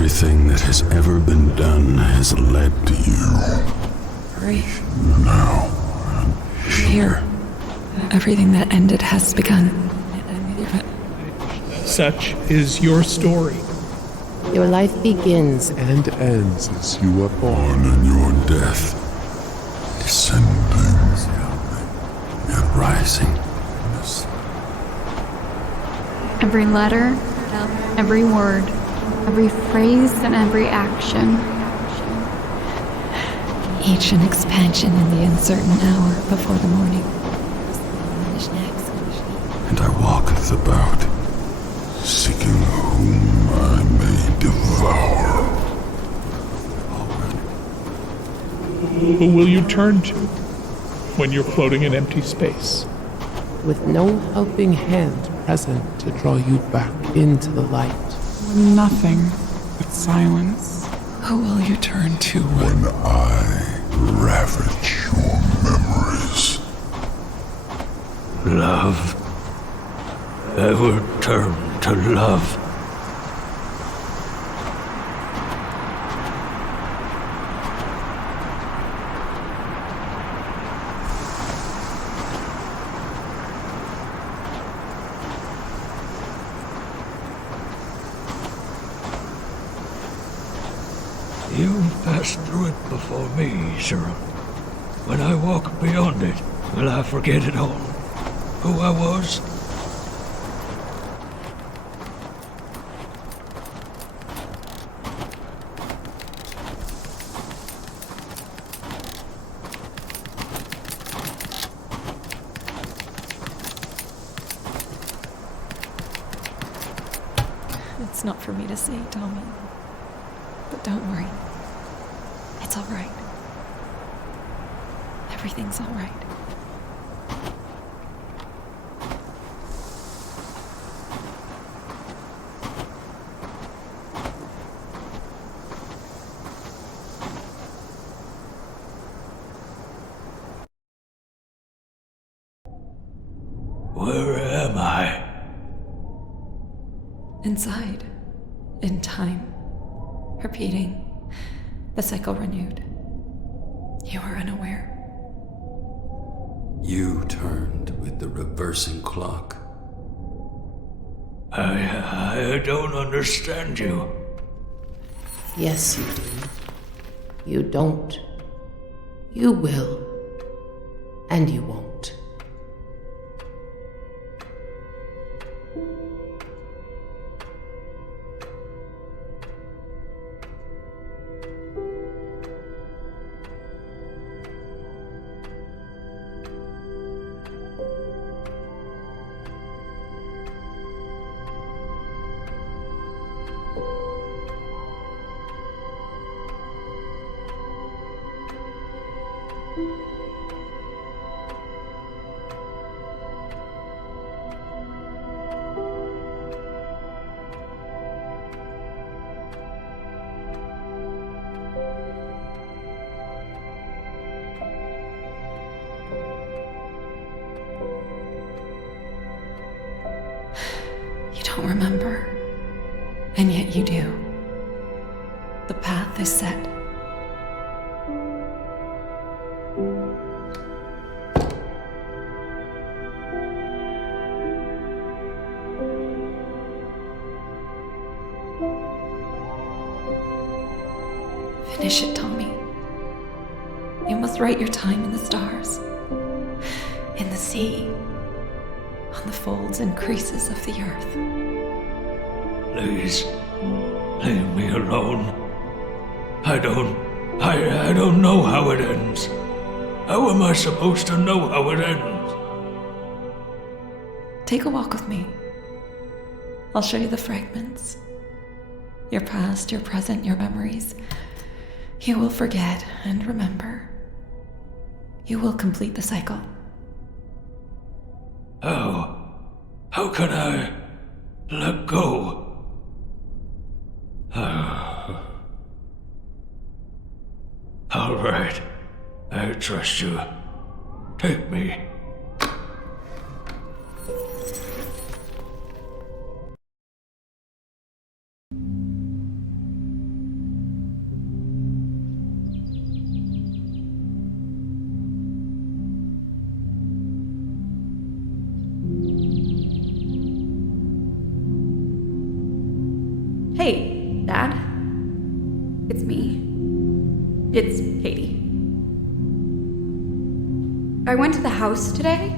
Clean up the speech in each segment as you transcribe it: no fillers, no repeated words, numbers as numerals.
Everything that has ever been done has led to you. Hurry. Now, Here. Everything that ended has begun. Such is your story. Your life begins and ends as you are born. And your death, descending, yet rising. Every letter, every word, every phrase, and every action. Each an expansion in the uncertain hour before the morning. And I walketh about, seeking whom I may devour. Who will you turn to when you're floating in empty space? with no helping hand present to draw you back into the light. Nothing but silence. Who will you turn to when I ravage your memories? Love. I will turn to love. You passed through it before me, EXceleram. When I walk beyond it, will I forget it all? Who I was? It's not for me to say, Tommy. But don't worry. It's all right. Everything's all right. Where am I? Inside. In time. Repeating. The cycle renewed. You were unaware. You turned with the reversing clock. I don't understand you. Yes, you do. You don't. You will. And you won't. You don't remember. And yet you do. The path is set. Finish it, Tommy. You must write your time in the stars, in the sea, on the folds and creases of the earth. Please, leave me alone. I don't know how it ends. How am I supposed to know how it ends? Take a walk with me. I'll show you the fragments. Your past, your present, your memories. You will forget and remember. You will complete the cycle. How can I let go? All right, I trust you. Take me. It's Katie. I went to the house today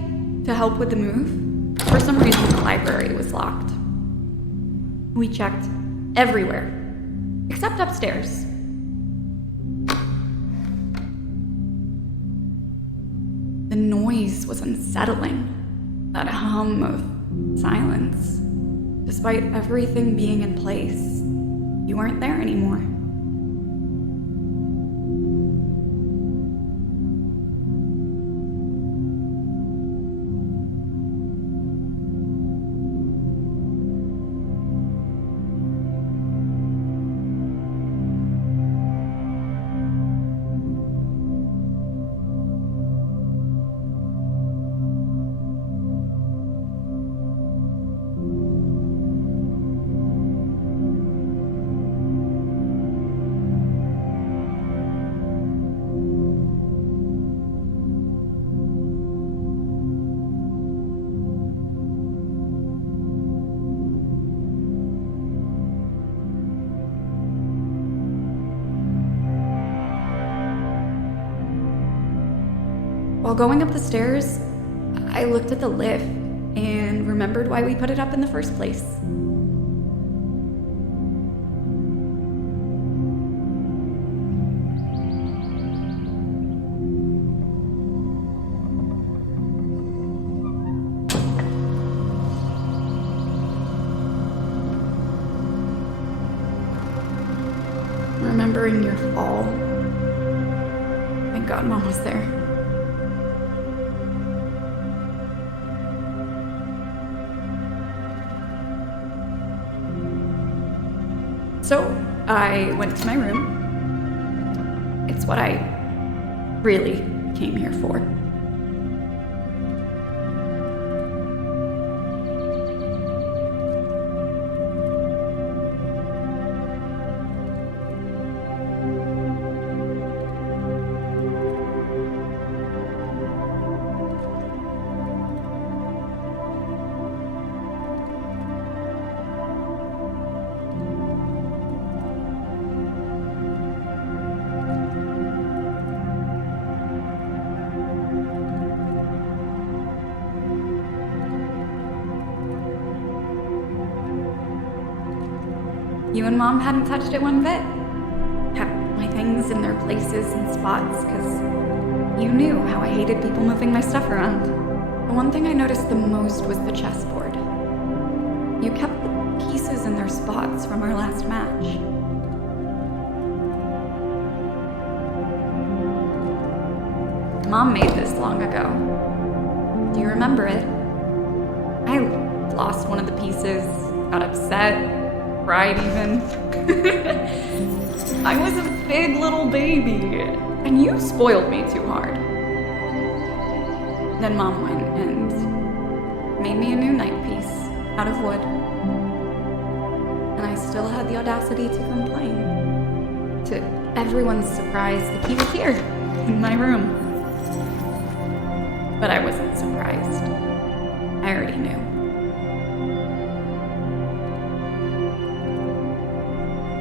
to help with the move. For some reason, the library was locked. We checked everywhere, except upstairs. The noise was unsettling, that hum of silence. Despite everything being in place, you weren't there anymore. While going up the stairs, I looked at the lift and remembered why we put it up in the first place. Remembering your fall. Thank God Mom was there. So I went to my room. It's what I really came here for. You and Mom hadn't touched it one bit. Kept my things in their places and spots, because you knew how I hated people moving my stuff around. The one thing I noticed the most was the chessboard. You kept the pieces in their spots from our last match. Mom made this long ago. Do you remember it? I lost one of the pieces, got upset, cried even. I was a big little baby, and you spoiled me too hard. Then Mom went and made me a new night piece out of wood. And I still had the audacity to complain. To everyone's surprise, the key was here, in my room. But I wasn't surprised. I already knew.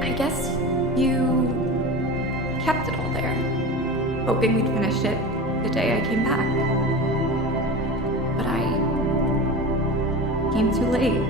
I guess you kept it all there, hoping we'd finish it the day I came back. But I came too late.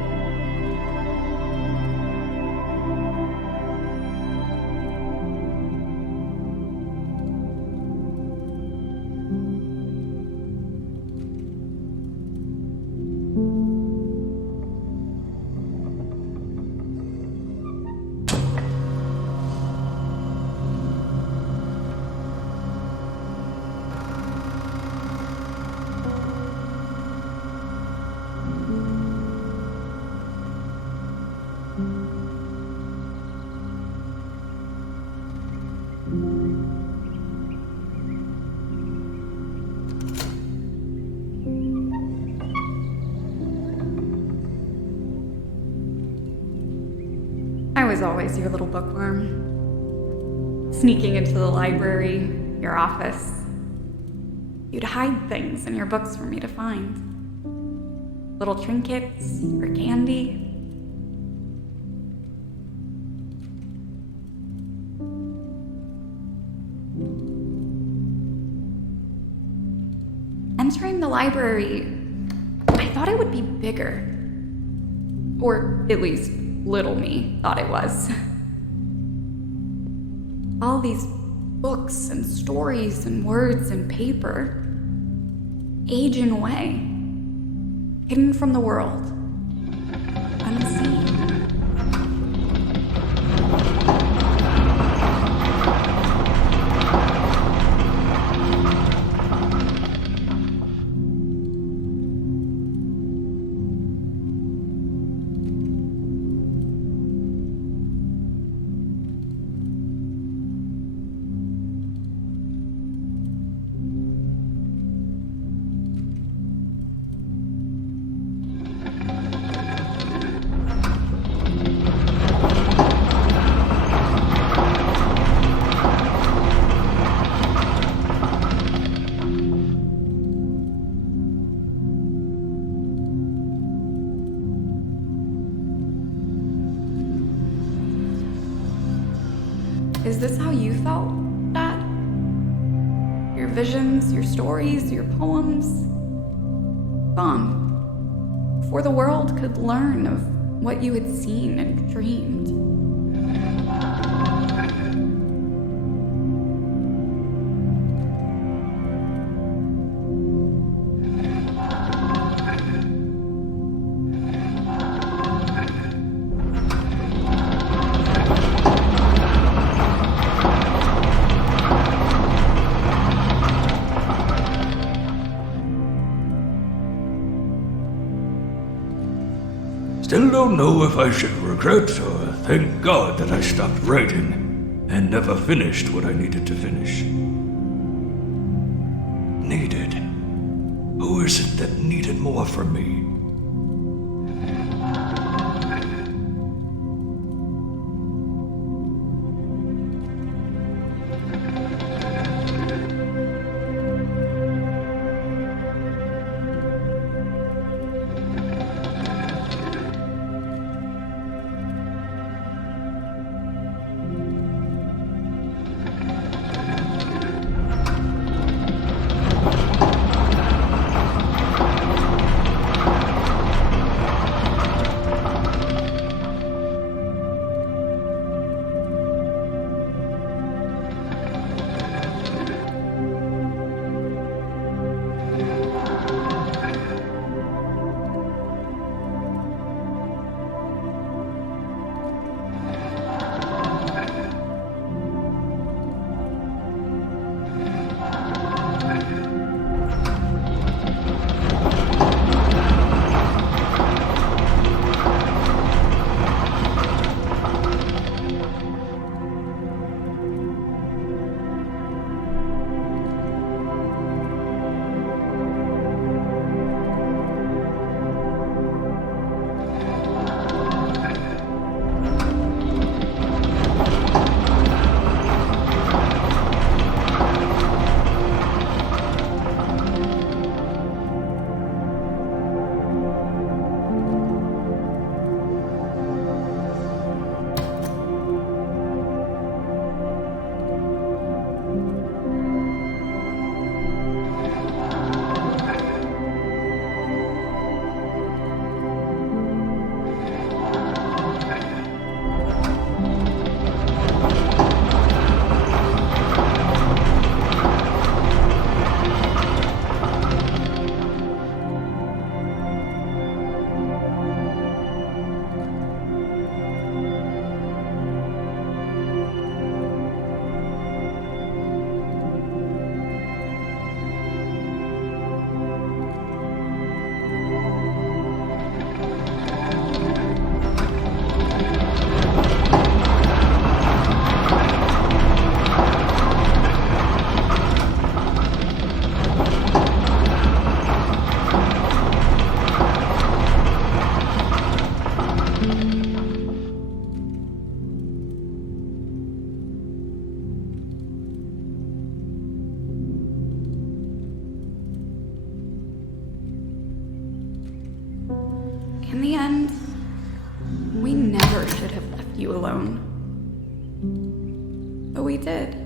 I was always your little bookworm, sneaking into the library, your office. You'd hide things in your books for me to find. Little trinkets or candy. Entering the library, I thought it would be bigger. Or at least little me thought it was. All these books and stories and words and paper, aging away, hidden from the world, unseen. Is this how you felt, Dad? Your visions, your stories, your poems? Gone. Before the world could learn of what you had seen and dreamed. Still don't know if I should regret or thank God that I stopped writing and never finished what I needed to finish. Needed? Who is it that needed more from me? In the end, we never should have left you alone. But we did.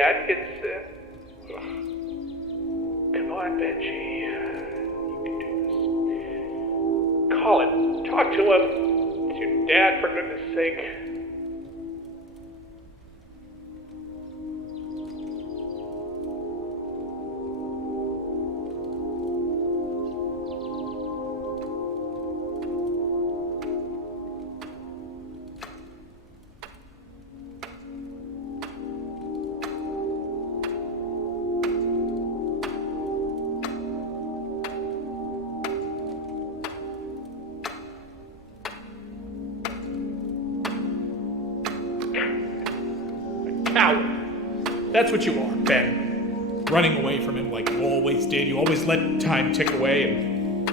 Dad, it's, Come on, Benji. You can do this. Call him. Talk to him. It's your dad, for goodness sake. Coward. That's what you are, Ben. Running away from him like you always did. You always let time tick away and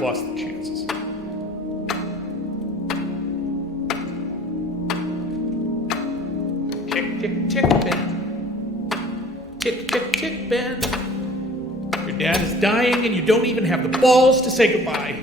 lost the chances. Tick, tick, tick, Ben. Tick, tick, tick, Ben. Your dad is dying and you don't even have the balls to say goodbye.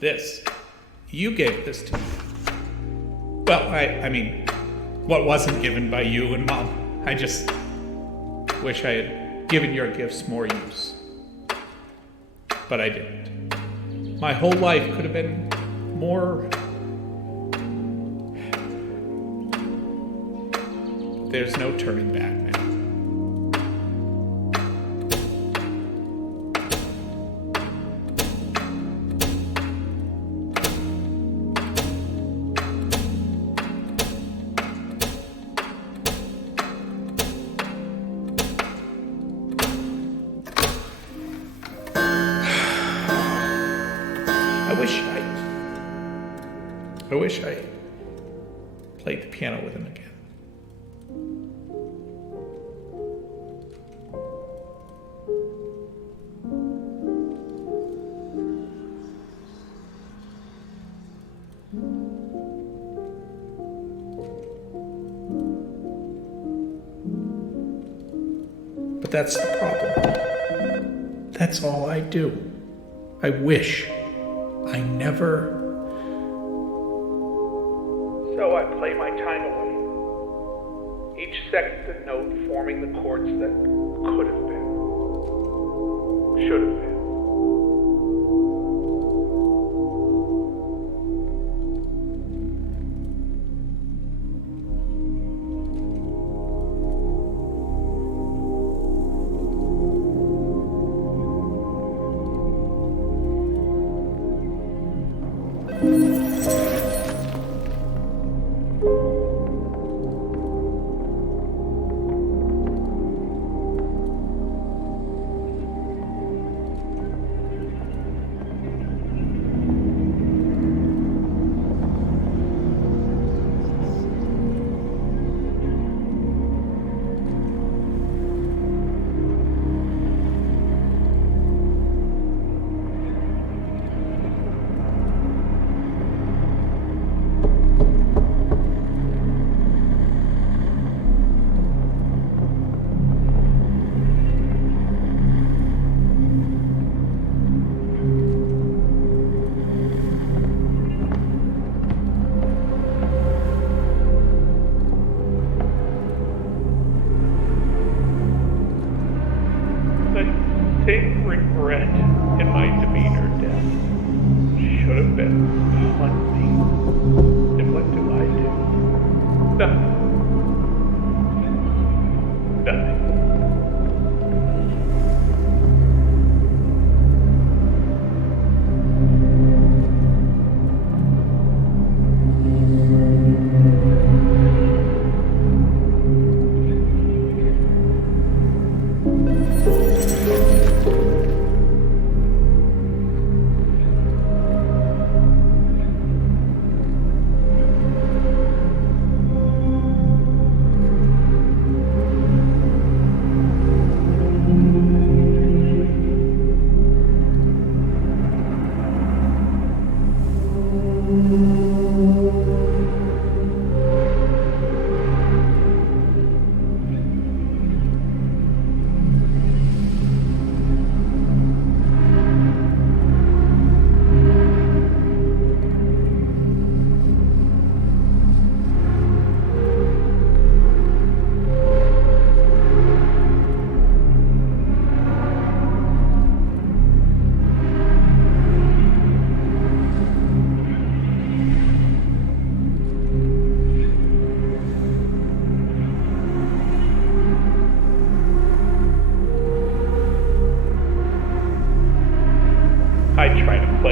This. You gave this to me. Well, I mean, what wasn't given by you and Mom. I just wish I had given your gifts more use. But I didn't. My whole life could have been more... There's no turning back now. I wish I played the piano with him again. But that's the problem. That's all I do. I wish. I never... So I play my time away. Each second note forming the chords that could have been. Should have been. Take regret in my demeanor, Dad. Should have been plenty. And what do? Nothing.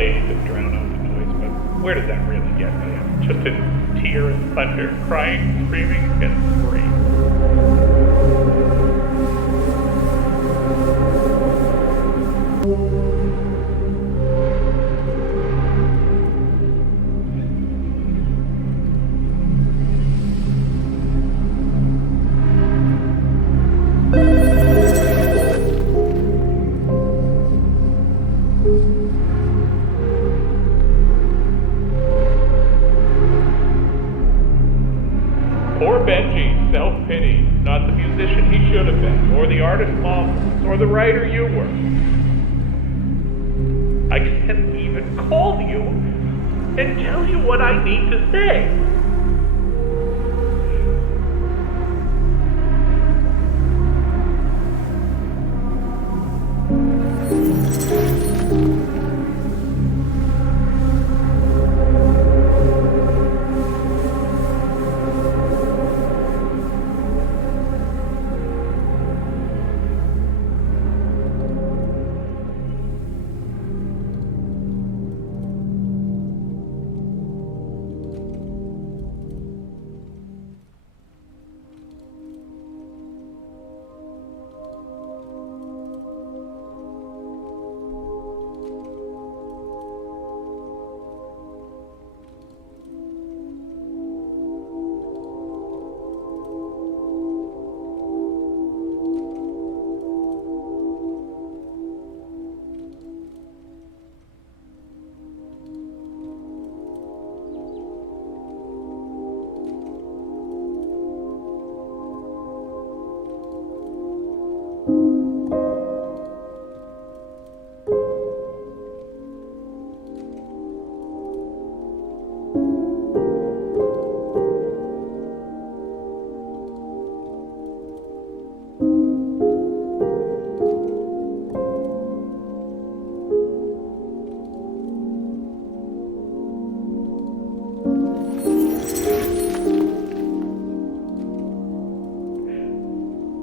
play to drown out the noise, but where does that really get me? I'm just in tear and thunder, crying, screaming, and free. Poor Benji, self-pity, not the musician he should have been, or the artist marvelous, or the writer you were. I can't even call you and tell you what I need to say.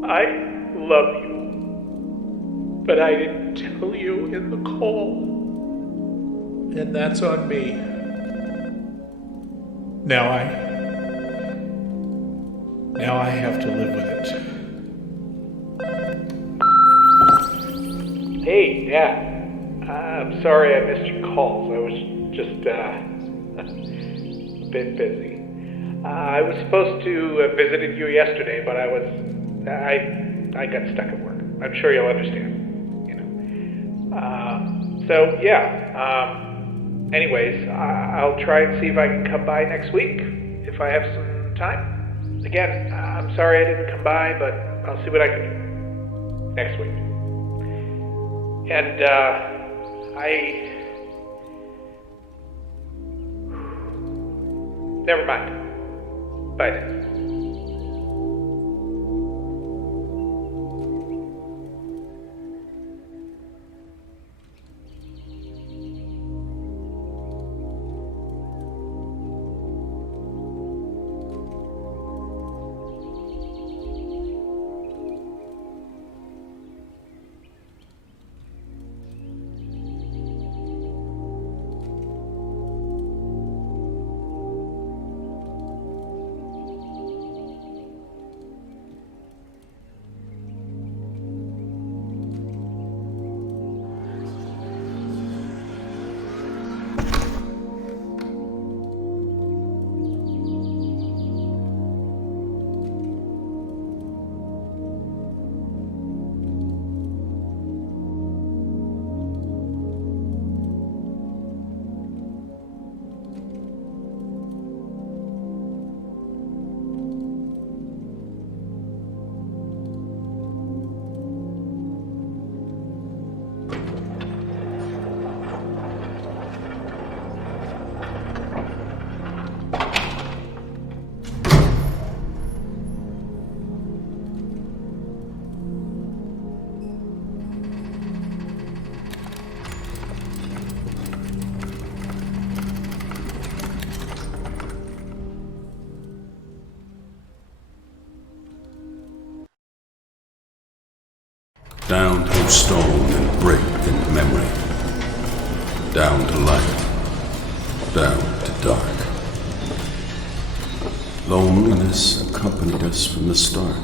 I love you, but I didn't tell you in the call, and that's on me. Now I have to live with it. Hey, Dad. I'm sorry I missed your calls. I was just a bit busy. I was supposed to have visited you yesterday, but I got stuck at work. I'm sure you'll understand, you know. So yeah. Anyways, I'll try and see if I can come by next week if I have some time. Again, I'm sorry I didn't come by, but I'll see what I can do next week. And never mind. Bye then. Down through stone and brick and memory. down to light, down to dark. Loneliness accompanied us from the start.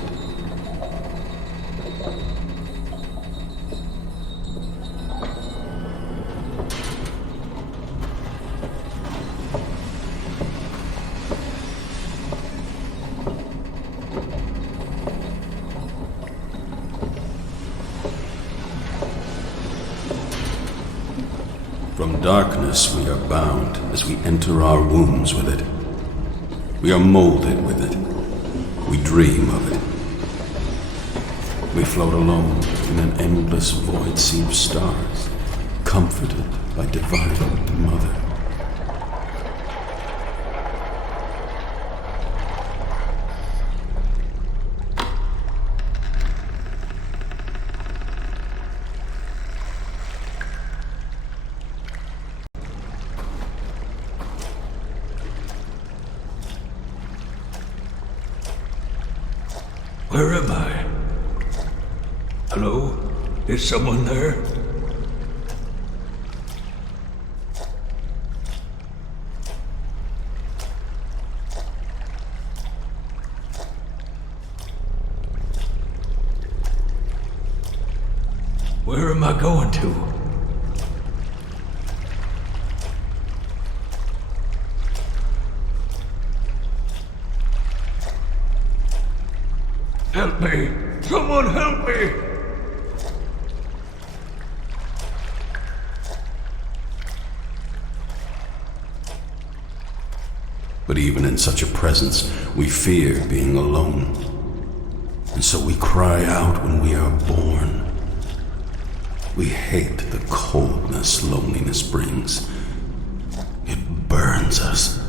From darkness we are bound as we enter our wombs with it. We are molded with it. We dream of it. We float alone in an endless void sea of stars, comforted by Divine Mother. Where am I? Hello? Is someone there? Where am I going to? Help me! Someone help me! But even in such a presence, we fear being alone. And so we cry out when we are born. We hate the coldness loneliness brings. It burns us.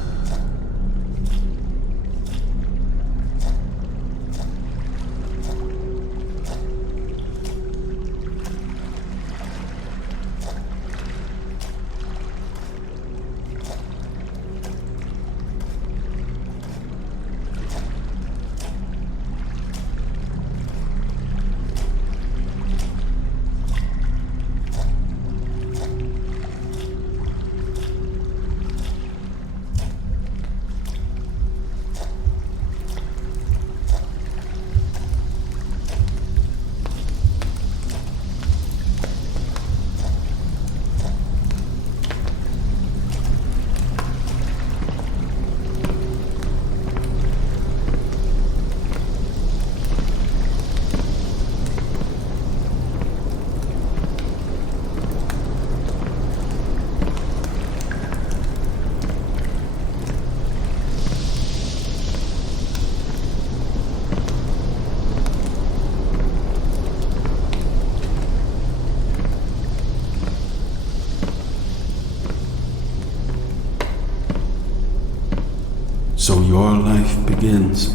So your life begins,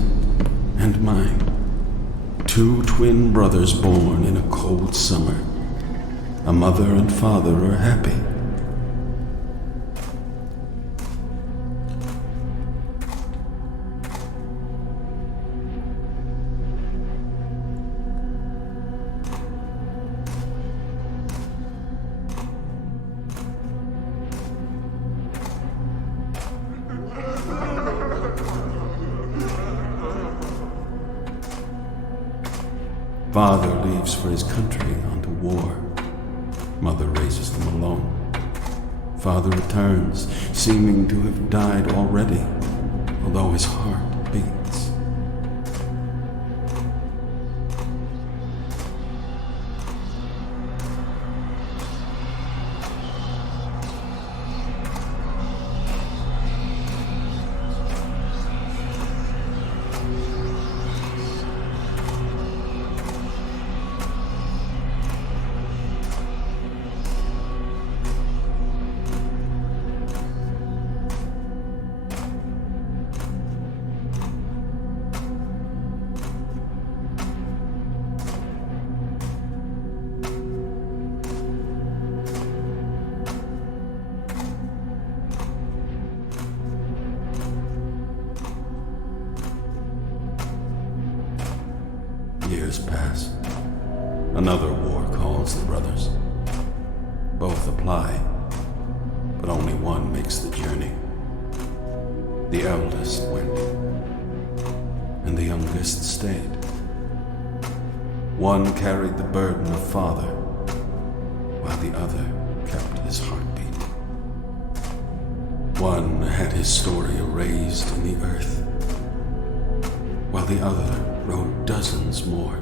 and mine. Two twin brothers born in a cold summer. A mother and father are happy. Father leaves for his country onto war. Mother raises them alone. Father returns, seeming to have died already, although his heart beats. Years pass. Another war calls the brothers. Both apply, but only one makes the journey. The eldest went, and the youngest stayed. One carried the burden of father, while the other kept his heartbeat. One had his story erased in the earth, while the other wrote dozens more.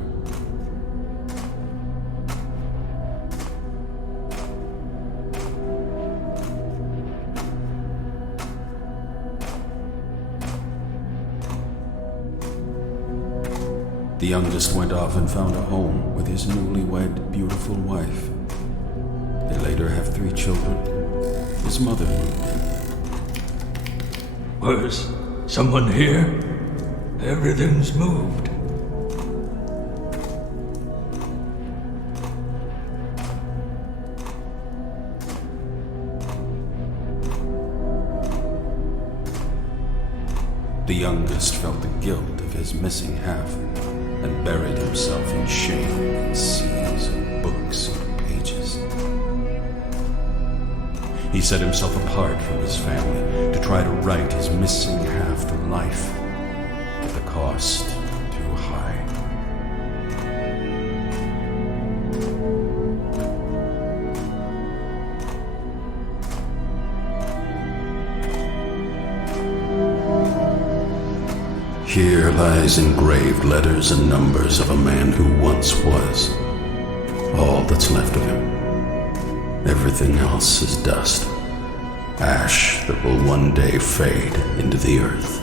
The youngest went off and found a home with his newlywed, beautiful wife. They later have 3 children. His mother moved in. Was someone here? Everything's moved. The youngest felt the guilt of his missing half and buried himself in shame in seas of books and pages. He set himself apart from his family to try to write his missing half to life, but the cost too high. Here lies engraved letters and numbers of a man who once was. All that's left of him. Everything else is dust. Ash that will one day fade into the earth.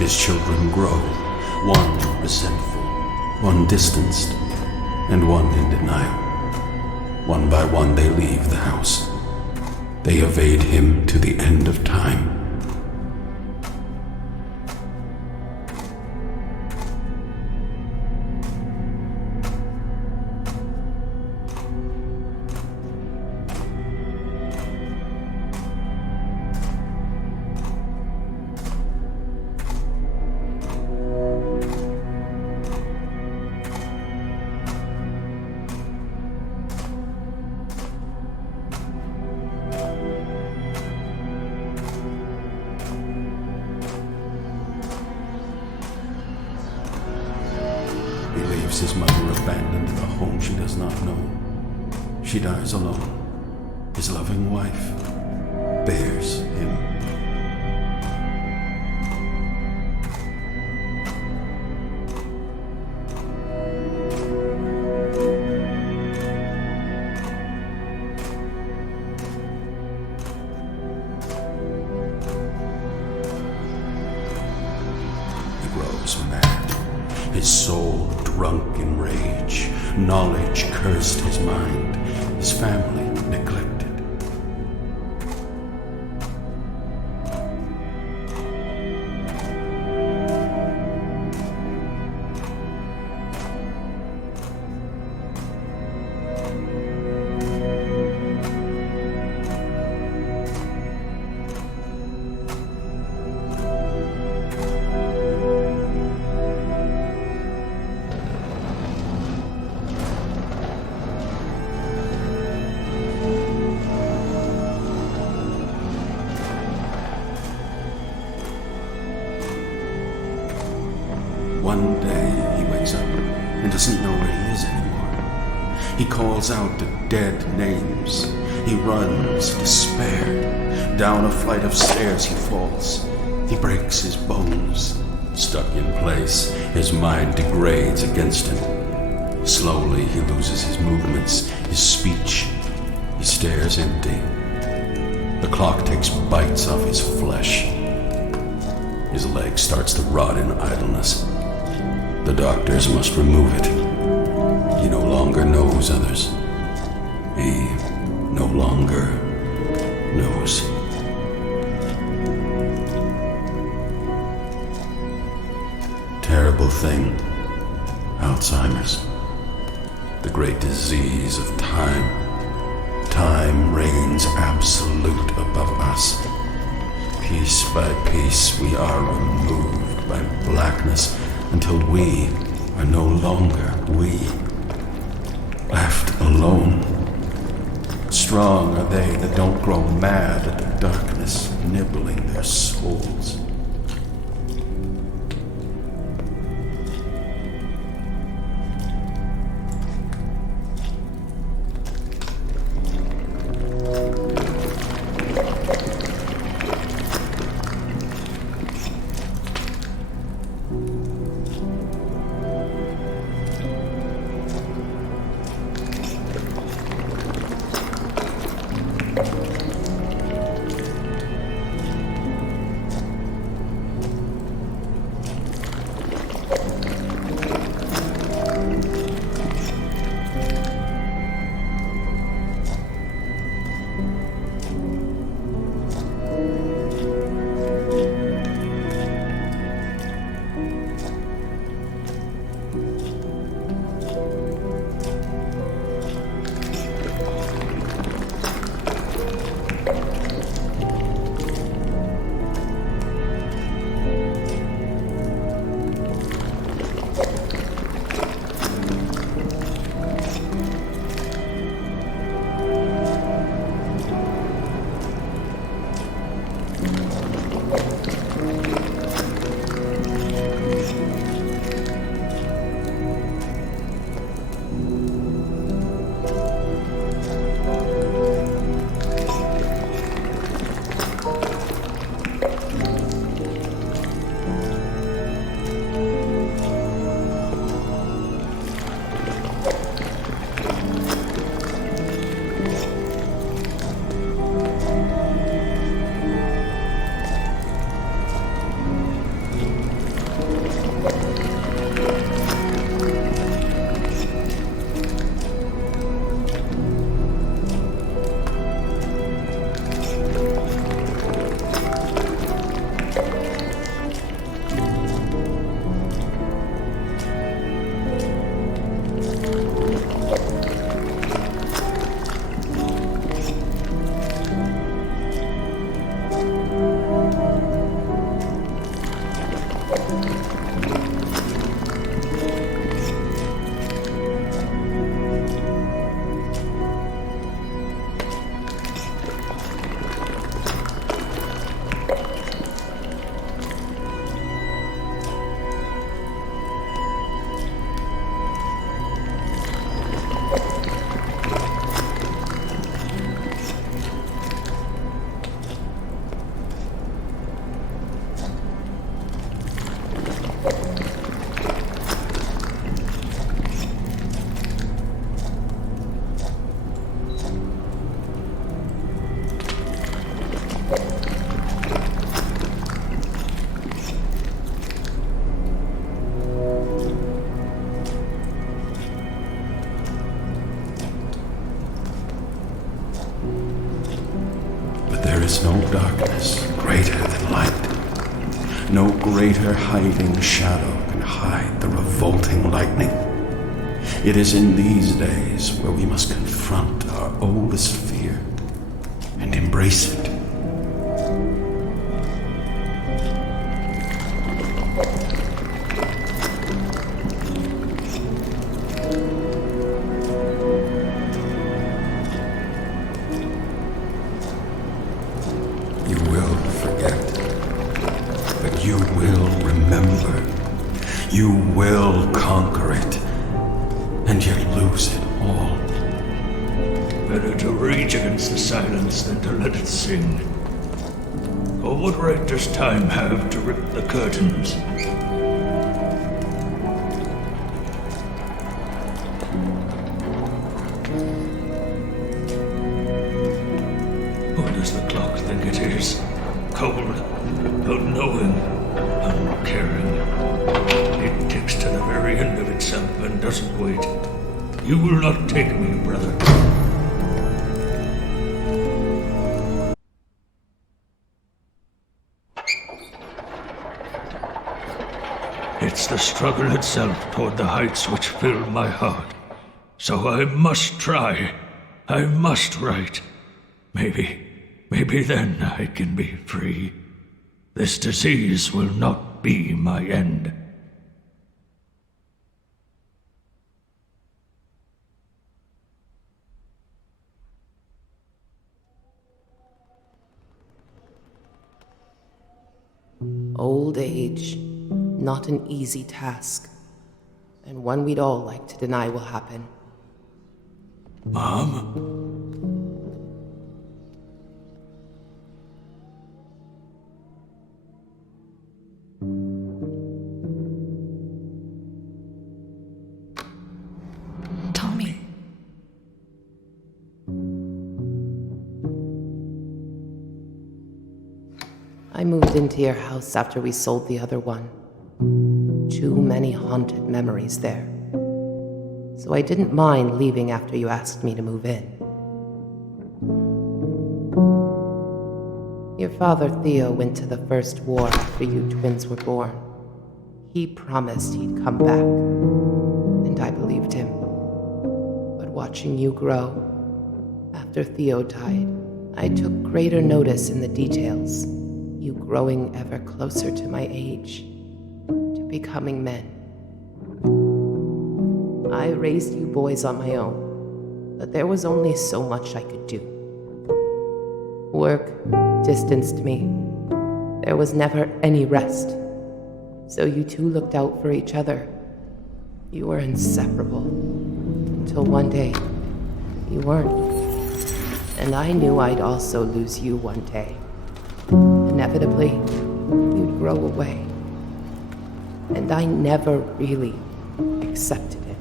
His children grow, one resentful, one distanced, and one in denial. One by one they leave the house. They evade him to the end of time. His mother abandoned in a home she does not know. She dies alone. His loving wife bears him. He grows mad. His soul drunk in rage, knowledge cursed his mind, his family neglected. One day he wakes up and doesn't know where he is anymore. He calls out to dead names. He runs, despaired. Down a flight of stairs he falls. He breaks his bones. Stuck in place, his mind degrades against him. Slowly he loses his movements, his speech. He stares empty. The clock takes bites off his flesh. His leg starts to rot in idleness. The doctors must remove it. He no longer knows others. He no longer knows. Terrible thing. Alzheimer's. The great disease of time. Time reigns absolute above us. Piece by piece we are removed by blackness until we are no longer we. Left alone. strong are they that don't grow mad at the darkness nibbling their souls. is no darkness greater than light. No greater hiding shadow can hide the revolting lightning. It is in these days where we must confront our oldest fear and embrace it. You will forget, but you will remember. You will conquer it, and yet lose it all. Better to rage against the silence than to let it sing. For what right does time have to rip the curtains? What does the clock think it is? Cold, unknowing, uncaring. It ticks to the very end of itself and doesn't wait. You will not take me, brother. It's the struggle itself toward the heights which fill my heart. So I must try. I must write. Maybe then I can be free. This disease will not be my end. Old age, not an easy task, and one we'd all like to deny will happen. Mom? Tommy. I moved into your house after we sold the other one. Too many haunted memories there. So I didn't mind leaving after you asked me to move in. Your father, Theo, went to the first war after you twins were born. He promised he'd come back, and I believed him. But watching you grow, after Theo died, I took greater notice in the details. You growing ever closer to my age, to becoming men. I raised you boys on my own, but there was only so much I could do. Work distanced me. There was never any rest. So you two looked out for each other. You were inseparable. Until one day, you weren't. And I knew I'd also lose you one day. Inevitably, you'd grow away. And I never really accepted it.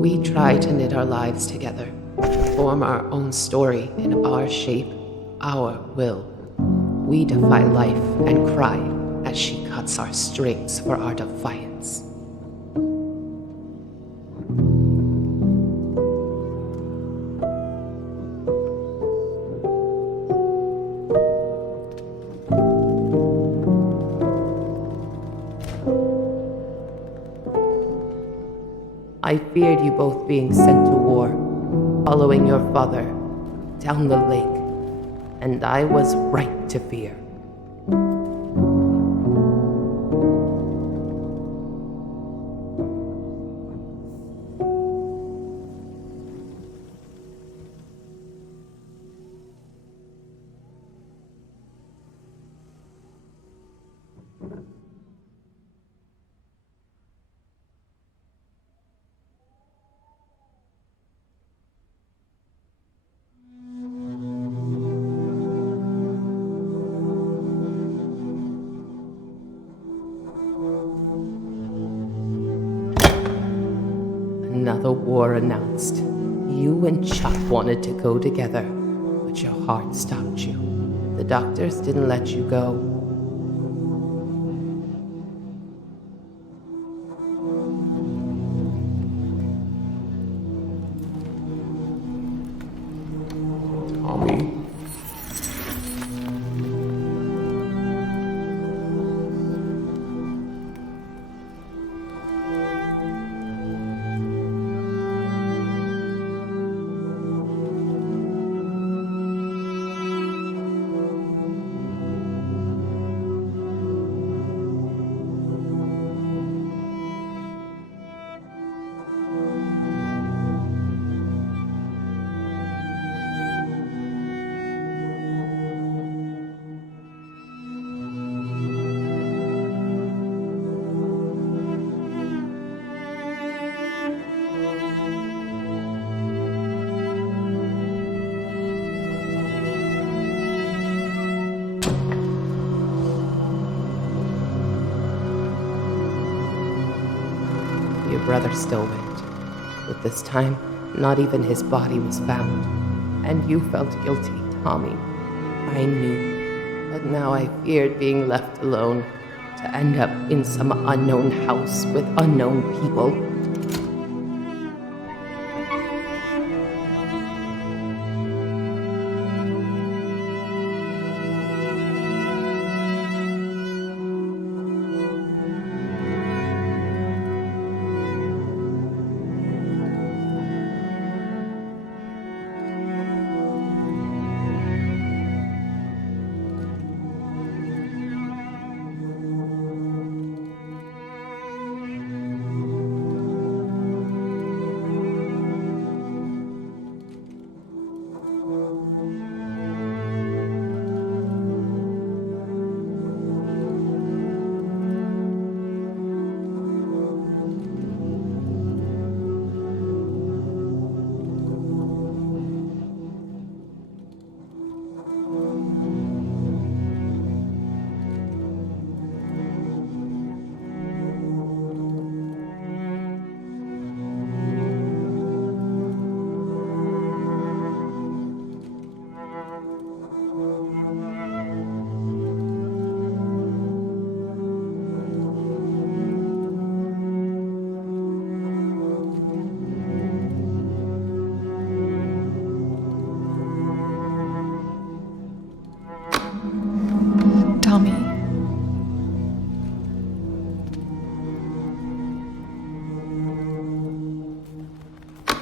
We try to knit our lives together, form our own story in our shape, our will. We defy life and cry as she cuts our strings for our defiance. I feared you both being sent to war, following your father down the lake, and I was right to fear. Another war announced. You and Chuck wanted to go together, but your heart stopped you. The doctors didn't let you go. Tommy? Your brother still went, but this time, not even his body was found. And you felt guilty, Tommy. I knew, but now I feared being left alone, to end up in some unknown house with unknown people.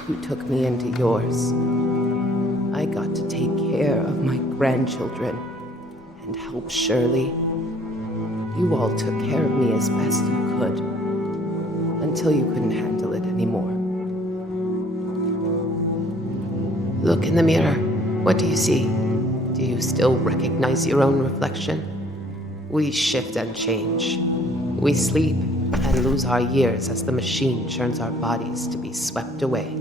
You took me into yours. I got to take care of my grandchildren and help Shirley. You all took care of me as best you could, until you couldn't handle it anymore. Look in the mirror. What do you see? Do you still recognize your own reflection? We shift and change. We sleep and lose our years as the machine churns our bodies to be swept away.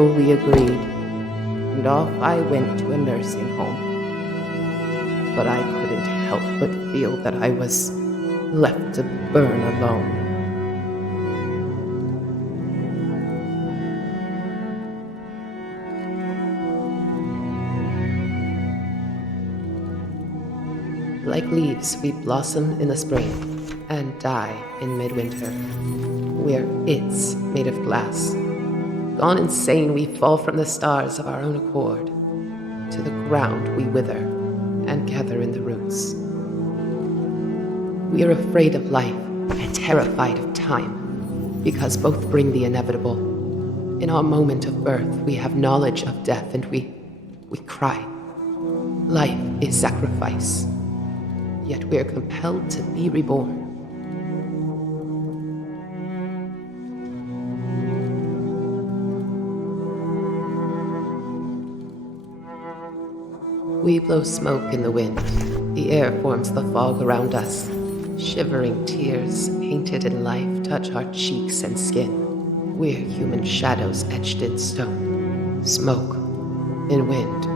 So we agreed, and off I went to a nursing home. But I couldn't help but feel that I was left to burn alone. Like leaves, we blossom in the spring and die in midwinter. We're its made of glass. Gone insane, we fall from the stars of our own accord. To the ground we wither and gather in the roots. We are afraid of life and terrified of time, because both bring the inevitable. In our moment of birth, we have knowledge of death, and we cry. Life is sacrifice, yet we are compelled to be reborn. We blow smoke in the wind. The air forms the fog around us. Shivering tears, painted in life, touch our cheeks and skin. We're human shadows etched in stone. Smoke in wind.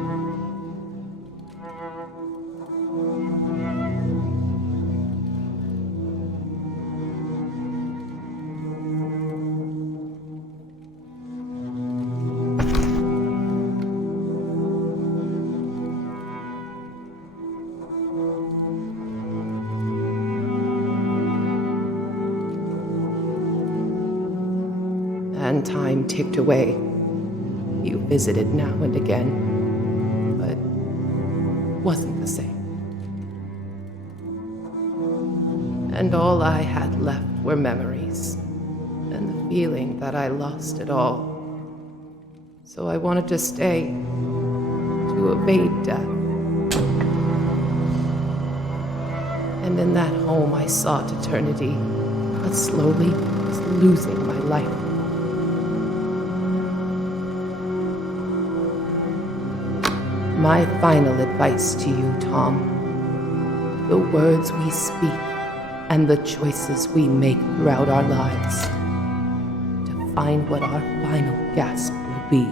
And time ticked away. You visited now and again, but wasn't the same. And all I had left were memories, and the feeling that I lost it all. So I wanted to stay, to evade death. And in that home I sought eternity, but slowly was losing my life. My final advice to you, Tom: the words we speak and the choices we make throughout our lives define what our final gasp will be.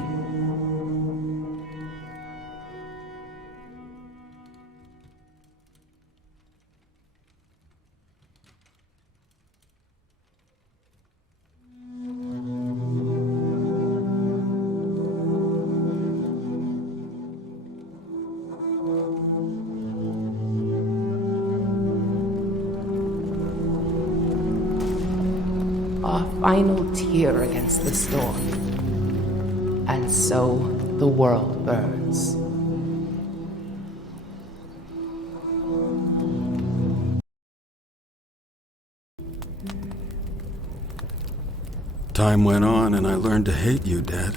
Our final tear against the storm. And so the world burns. Time went on and I learned to hate you, Dad.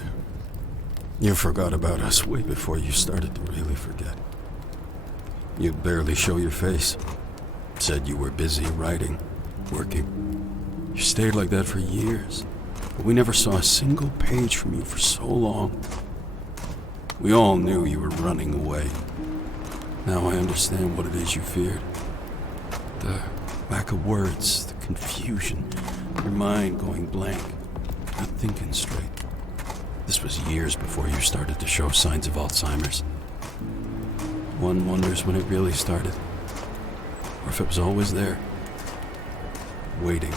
You forgot about us way before you started to really forget. You'd barely show your face. Said you were busy writing, working. You stayed like that for years, but we never saw a single page from you for so long. We all knew you were running away. Now I understand what it is you feared. The lack of words, the confusion, your mind going blank, not thinking straight. This was years before you started to show signs of Alzheimer's. One wonders when it really started, or if it was always there, waiting.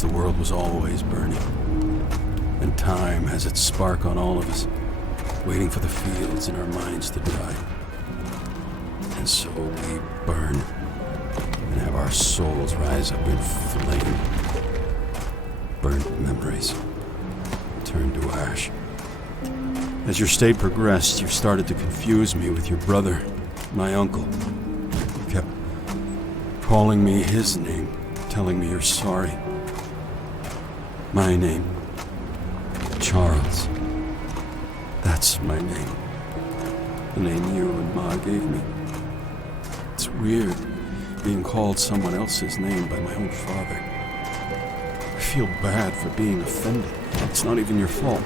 The world was always burning, and time has its spark on all of us, waiting for the fields in our minds to dry. And so we burn, and have our souls rise up in flame. Burnt memories turn to ash. As your state progressed, you started to confuse me with your brother, my uncle. You kept calling me his name, telling me you're sorry. My name, Charles. That's my name. The name you and Ma gave me. It's weird, being called someone else's name by my own father. I feel bad for being offended. It's not even your fault.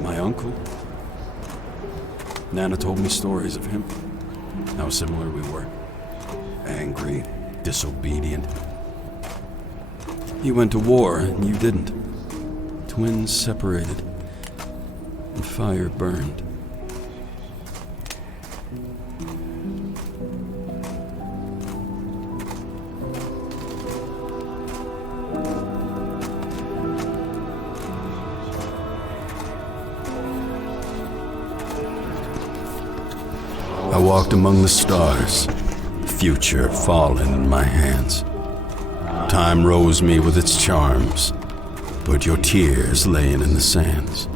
My uncle? Nana told me stories of him. How similar we were. Angry, disobedient. He went to war and you didn't. Twins separated. And fire burned. I walked among the stars, the future fallen in my hands. Time rose me with its charms, but your tears laying in the sands.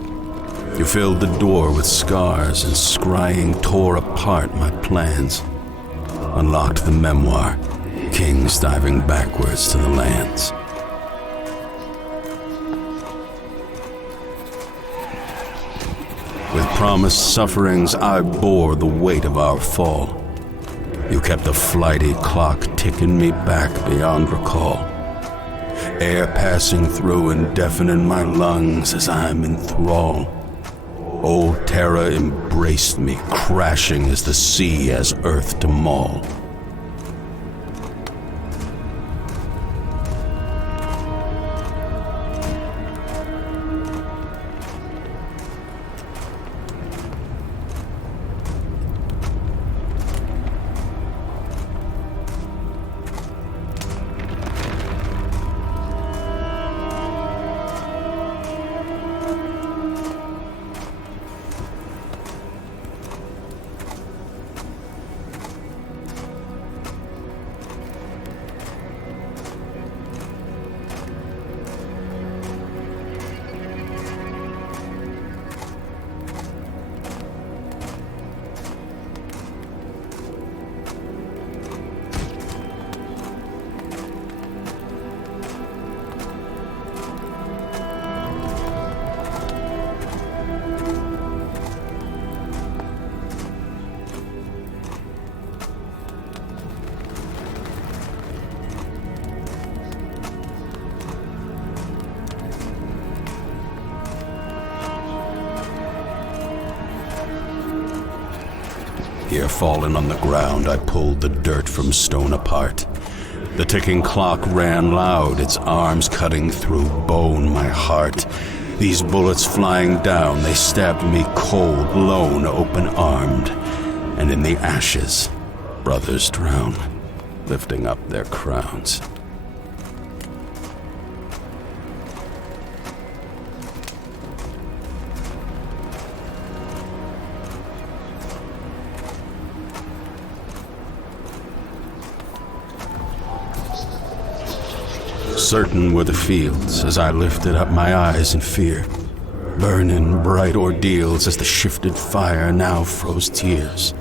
You filled the door with scars and scrying tore apart my plans. Unlocked the memoir, kings diving backwards to the lands. With promised sufferings, I bore the weight of our fall. You kept the flighty clock ticking me back beyond recall. Air passing through and deafening my lungs as I'm in thrall. Old terror embraced me, crashing as the sea has earth to maul. Here fallen on the ground, I pulled the dirt from stone apart. The ticking clock ran loud, its arms cutting through bone my heart. These bullets flying down, they stabbed me cold, lone, open-armed. And in the ashes, brothers drown, lifting up their crowns. Certain were the fields as I lifted up my eyes in fear. Burning bright ordeals as the shifted fire now froze tears.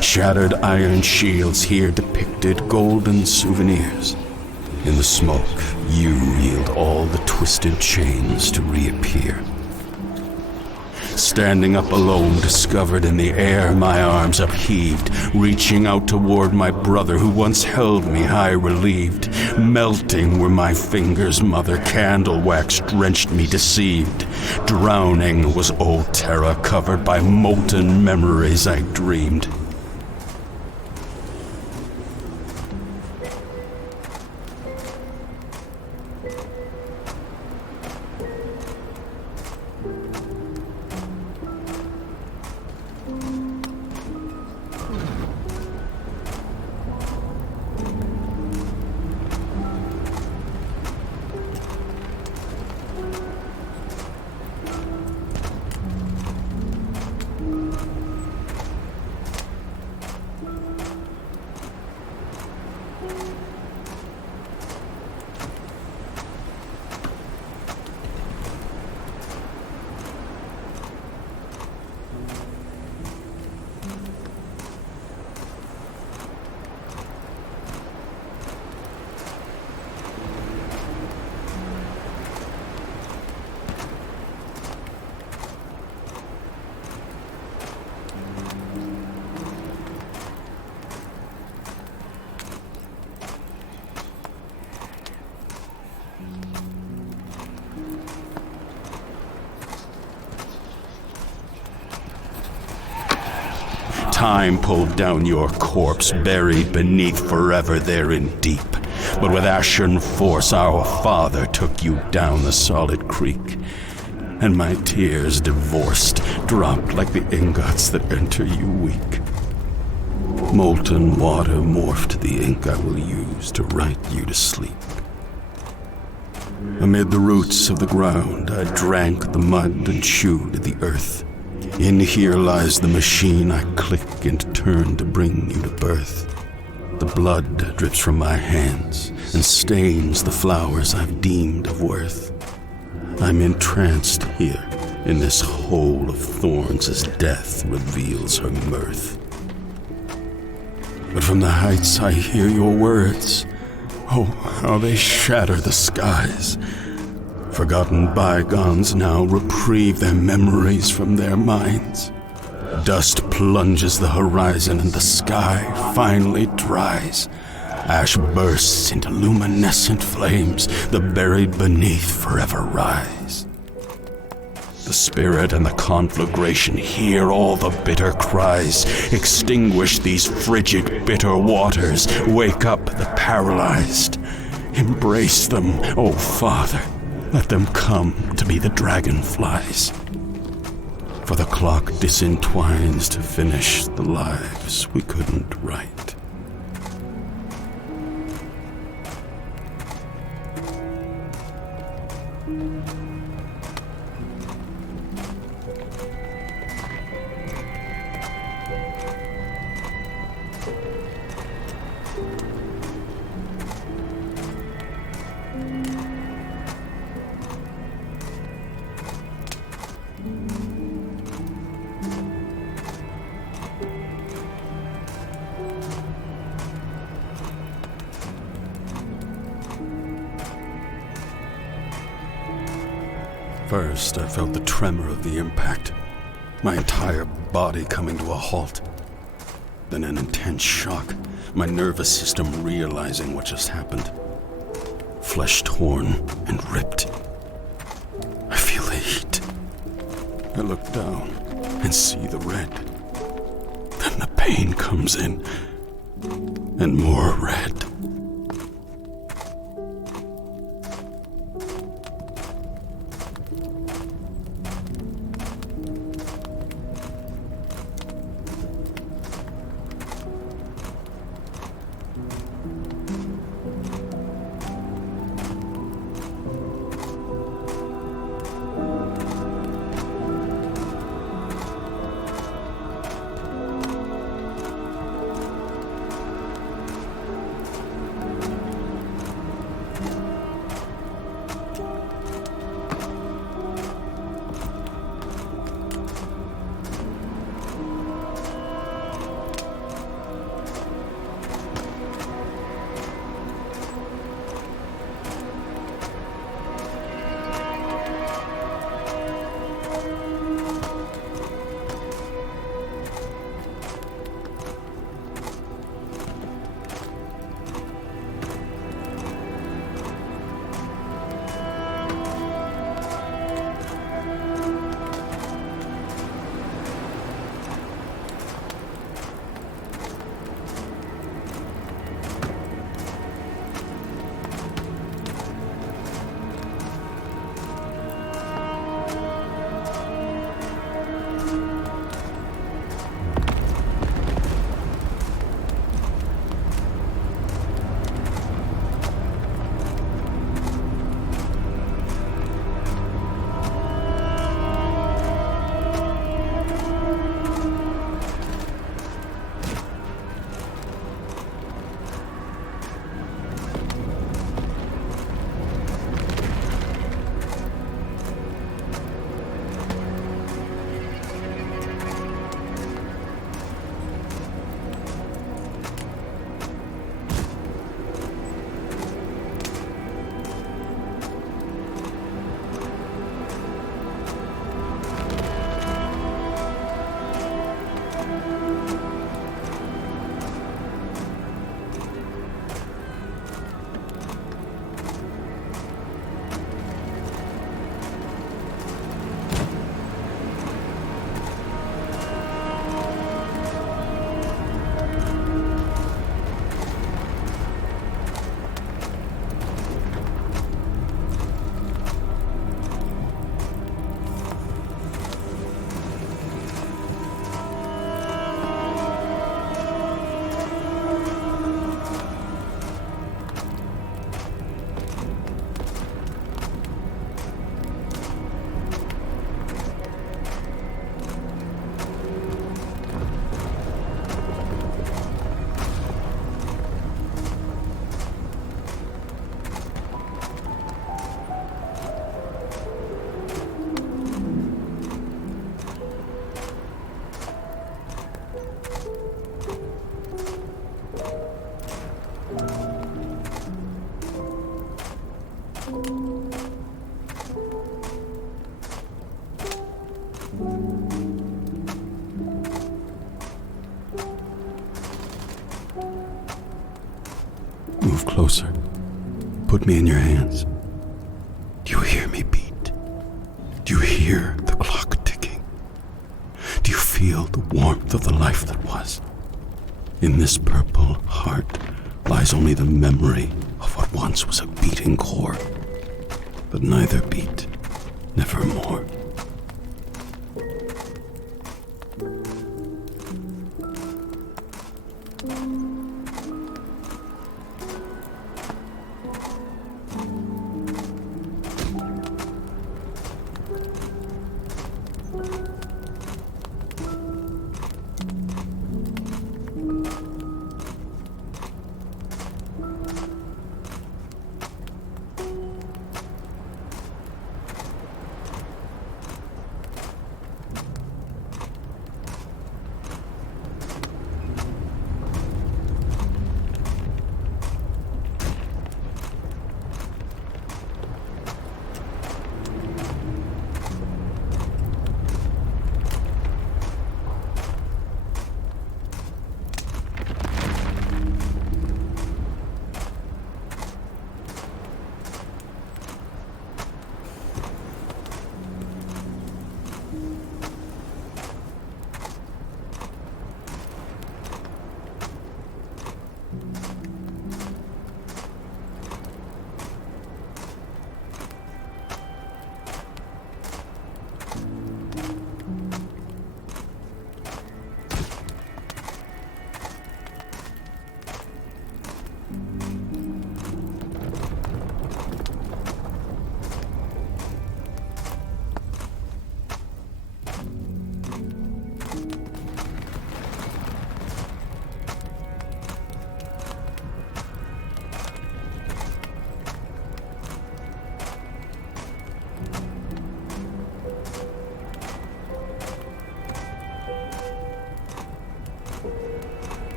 Shattered iron shields here depicted golden souvenirs. In the smoke, you yield all the twisted chains to reappear. Standing up alone, discovered in the air, my arms upheaved, reaching out toward my brother who once held me high relieved. Melting were my fingers, mother candle wax drenched me deceived. Drowning was old terror covered by molten memories I dreamed. Time pulled down your corpse, buried beneath forever therein deep. But with ashen force our father took you down the solid creek. And my tears divorced, dropped like the ingots that enter you weak. Molten water morphed the ink I will use to write you to sleep. Amid the roots of the ground I drank the mud and chewed the earth. In here lies the machine I click and turn to bring you to birth. The blood drips from my hands and stains the flowers I've deemed of worth. I'm entranced here in this hole of thorns as death reveals her mirth. But from the heights I hear your words. Oh, how they shatter the skies. Forgotten bygones now reprieve their memories from their minds. Dust plunges the horizon and the sky finally dries. Ash bursts into luminescent flames, the buried beneath forever rise. The spirit and the conflagration hear all the bitter cries. Extinguish these frigid, bitter waters. Wake up the paralyzed. Embrace them, O Father. Let them come to be the dragonflies. For the clock disentwines to finish the lives we couldn't write. First, I felt the tremor of the impact, my entire body coming to a halt. Then an intense shock, my nervous system realizing what just happened. Flesh torn and ripped. I feel the heat. I look down and see the red. Then the pain comes in, and more red. Move closer. Put me in your hands. Do you hear me beat? Do you hear the clock ticking? Do you feel the warmth of the life that was? In this purple heart lies only the memory of what once was a beating core, but neither beat, nevermore.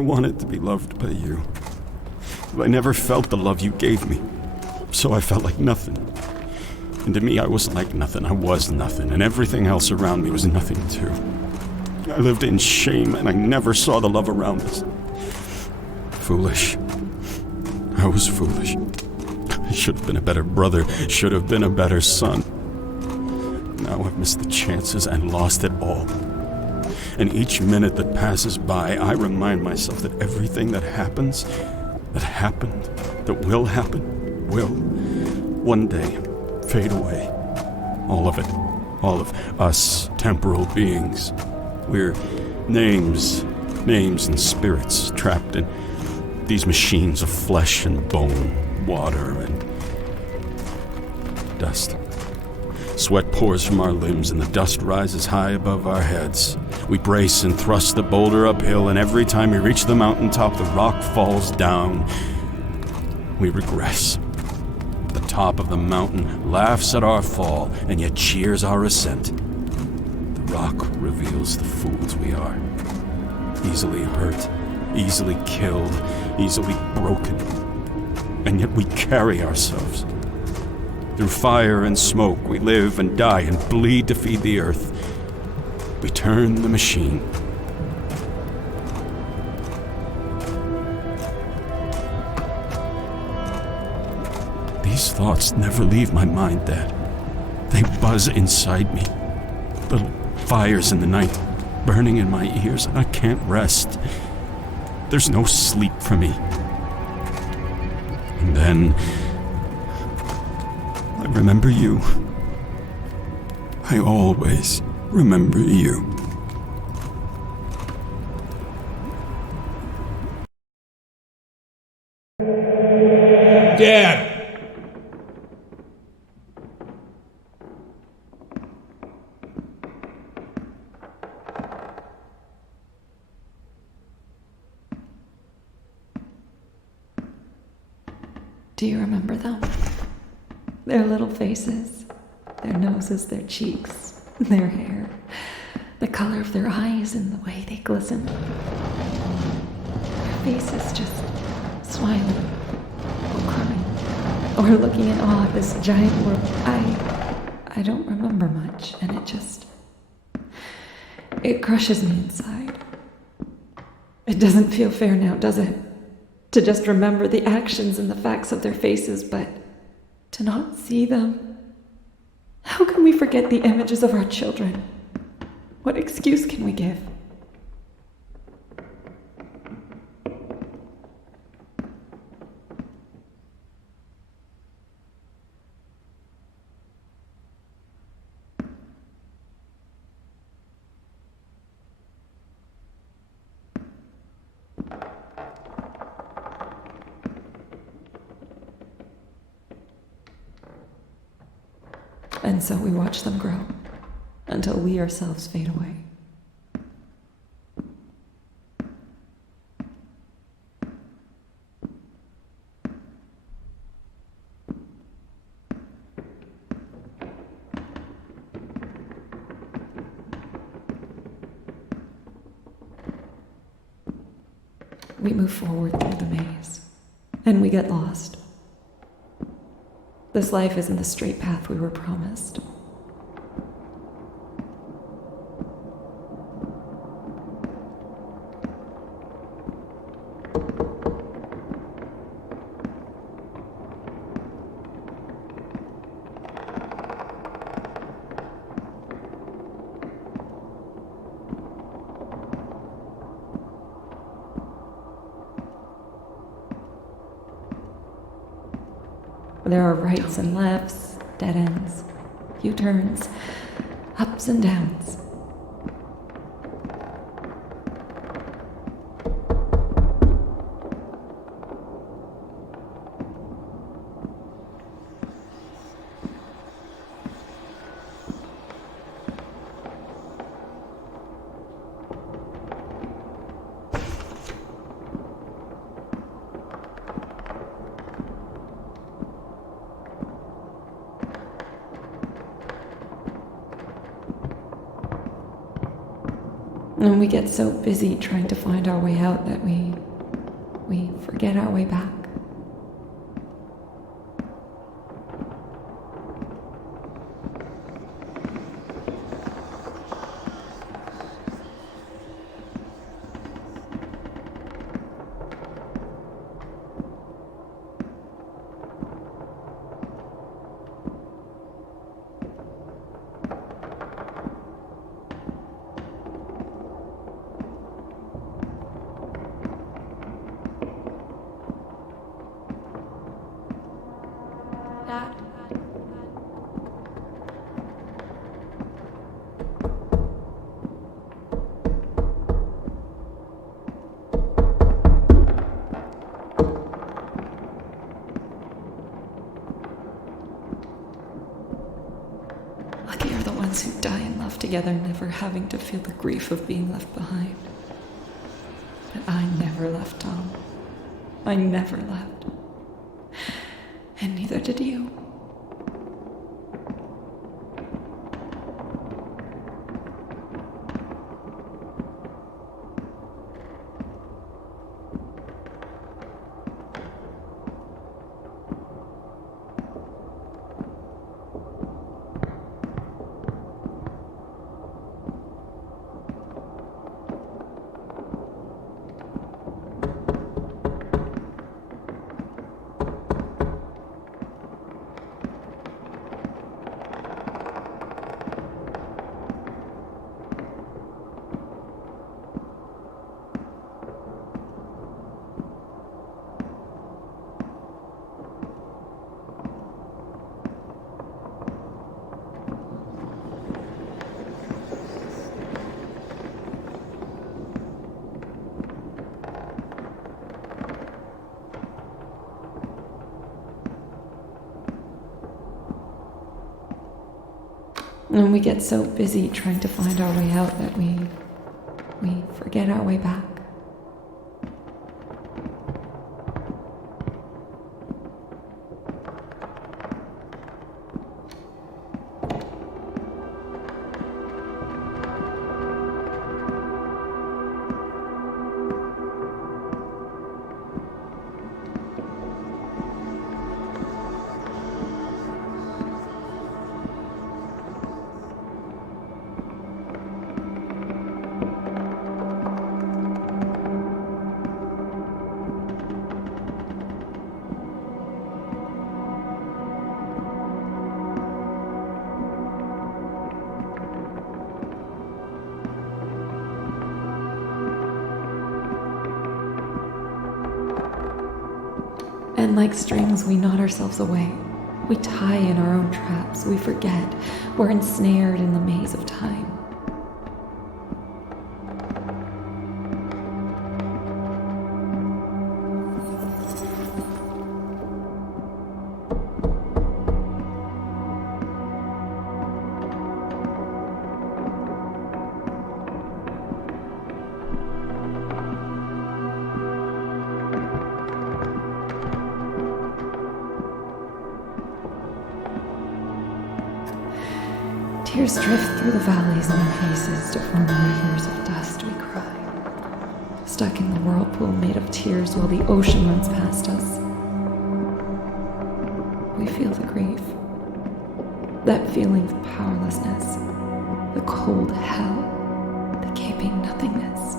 wanted to be loved by you. But I never felt the love you gave me, so I felt like nothing. And to me, I wasn't like nothing. I was nothing, and everything else around me was nothing too. I lived in shame, and I never saw the love around us. Foolish. I was foolish. I should have been a better brother, should have been a better son. Now I've missed the chances and lost it all. And each minute that passes by, I remind myself that everything that happens, that happened, that will happen, will, one day, fade away. All of it. All of us temporal beings. We're names and spirits trapped in these machines of flesh and bone, water and dust. Sweat pours from our limbs and the dust rises high above our heads. We brace and thrust the boulder uphill, and every time we reach the mountaintop, the rock falls down. We regress. The top of the mountain laughs at our fall and yet cheers our ascent. The rock reveals the fools we are. Easily hurt, easily killed, easily broken. And yet we carry ourselves. Through fire and smoke, we live and die and bleed to feed the earth. We turn the machine. These thoughts never leave my mind, Dad. They buzz inside me. Little fires in the night, burning in my ears, and I can't rest. There's no sleep for me. And then I remember you. I always remember you. Dad! Do you remember them? Their little faces, their noses, their cheeks, their hair, the color of their eyes and the way they glistened. Their faces just smiling or crying or looking in awe at this giant world. I don't remember much, and it crushes me inside. It doesn't feel fair now, does it? To just remember the actions and the facts of their faces, but to not see them. How can we forget the images of our children? What excuse can we give? And so we watch them grow until we ourselves fade away. We move forward through the maze, and we get lost. This life isn't the straight path we were promised. There are rights and lefts, dead ends, U-turns, ups and downs. And we get so busy trying to find our way out that we forget our way back. Dad? Lucky are the ones who die and love together, never having to feel the grief of being left behind. But I never left, Tom. I never left. And neither did you. And we get so busy trying to find our way out that we forget our way back. And like strings, we knot ourselves away. We tie in our own traps. We forget. We're ensnared in the maze of time. Tears drift through the valleys in our faces to form rivers of dust. We cry, stuck in the whirlpool made of tears while the ocean runs past us. We feel the grief, that feeling of powerlessness, the cold hell, the gaping nothingness.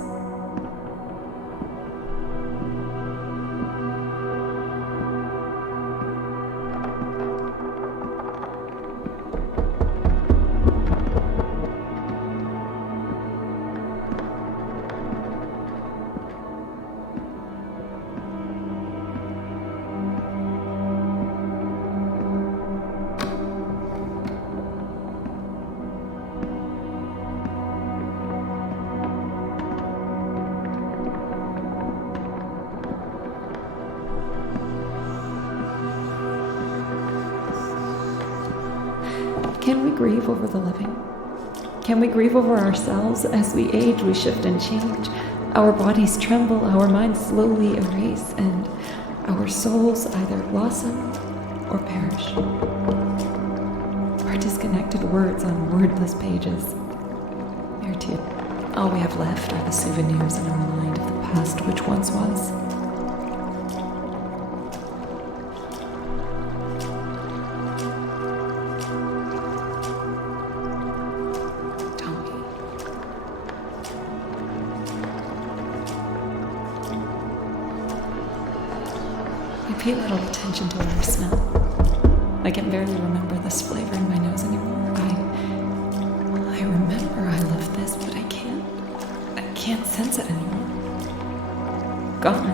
Can we grieve over the living? Can we grieve over ourselves? As we age, we shift and change. Our bodies tremble, our minds slowly erase, and our souls either blossom or perish. Our disconnected words on wordless pages. There too, All we have left are the souvenirs in our mind of the past which once was. Tommy. I pay little attention to our smell. I can barely remember this flavor in my nose anymore. I remember I love this, but I can't sense it anymore. Gone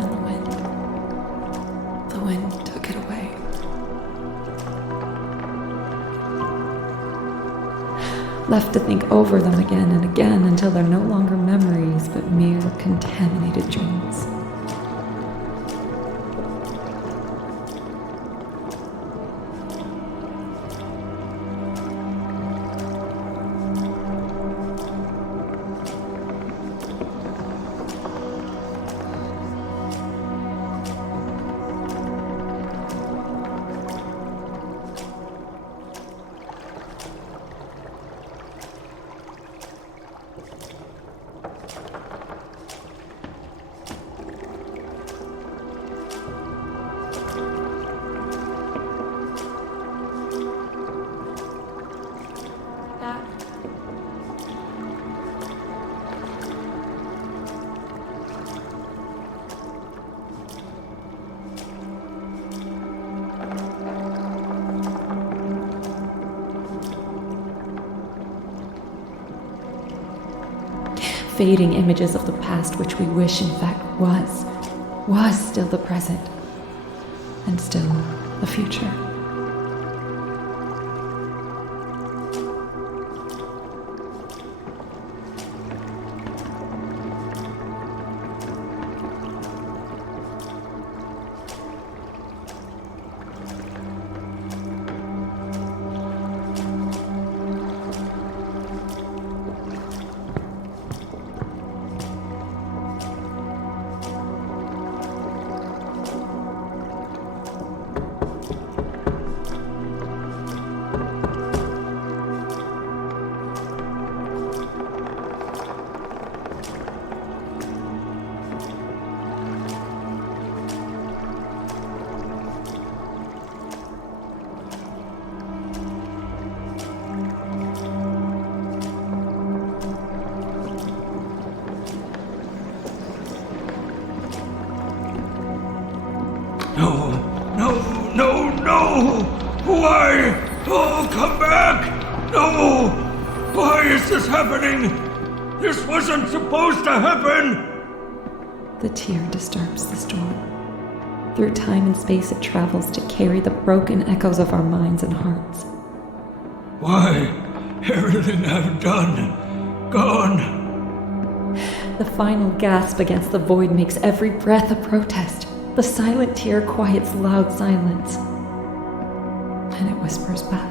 in the wind. The wind took it away. Left to think over them again and again until they're no longer memories, but mere contaminated dreams. Fading images of the past which we wish in fact was still the present, and still the future. No! Why? Oh, come back! No! Why is this happening? This wasn't supposed to happen! The tear disturbs the storm. Through time and space it travels to carry the broken echoes of our minds and hearts. Why? Everything I've done, gone. The final gasp against the void makes every breath a protest. The silent tear quiets loud silence. And it whispers back.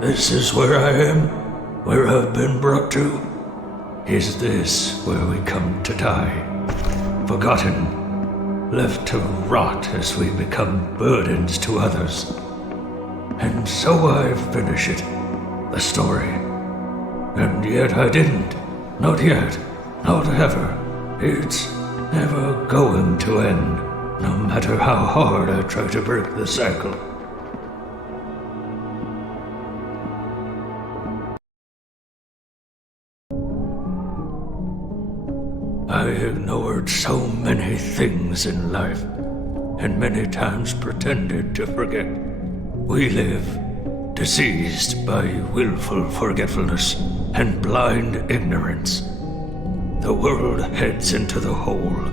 This is where I am, where I've been brought to. Is this where we come to die? Forgotten, left to rot as we become burdens to others. And so I finish it, the story. And yet I didn't. Not yet. Not ever. It's never going to end, no matter how hard I try to break the cycle. I ignored so many things in life, and many times pretended to forget. We live, diseased by willful forgetfulness and blind ignorance. The world heads into the hole.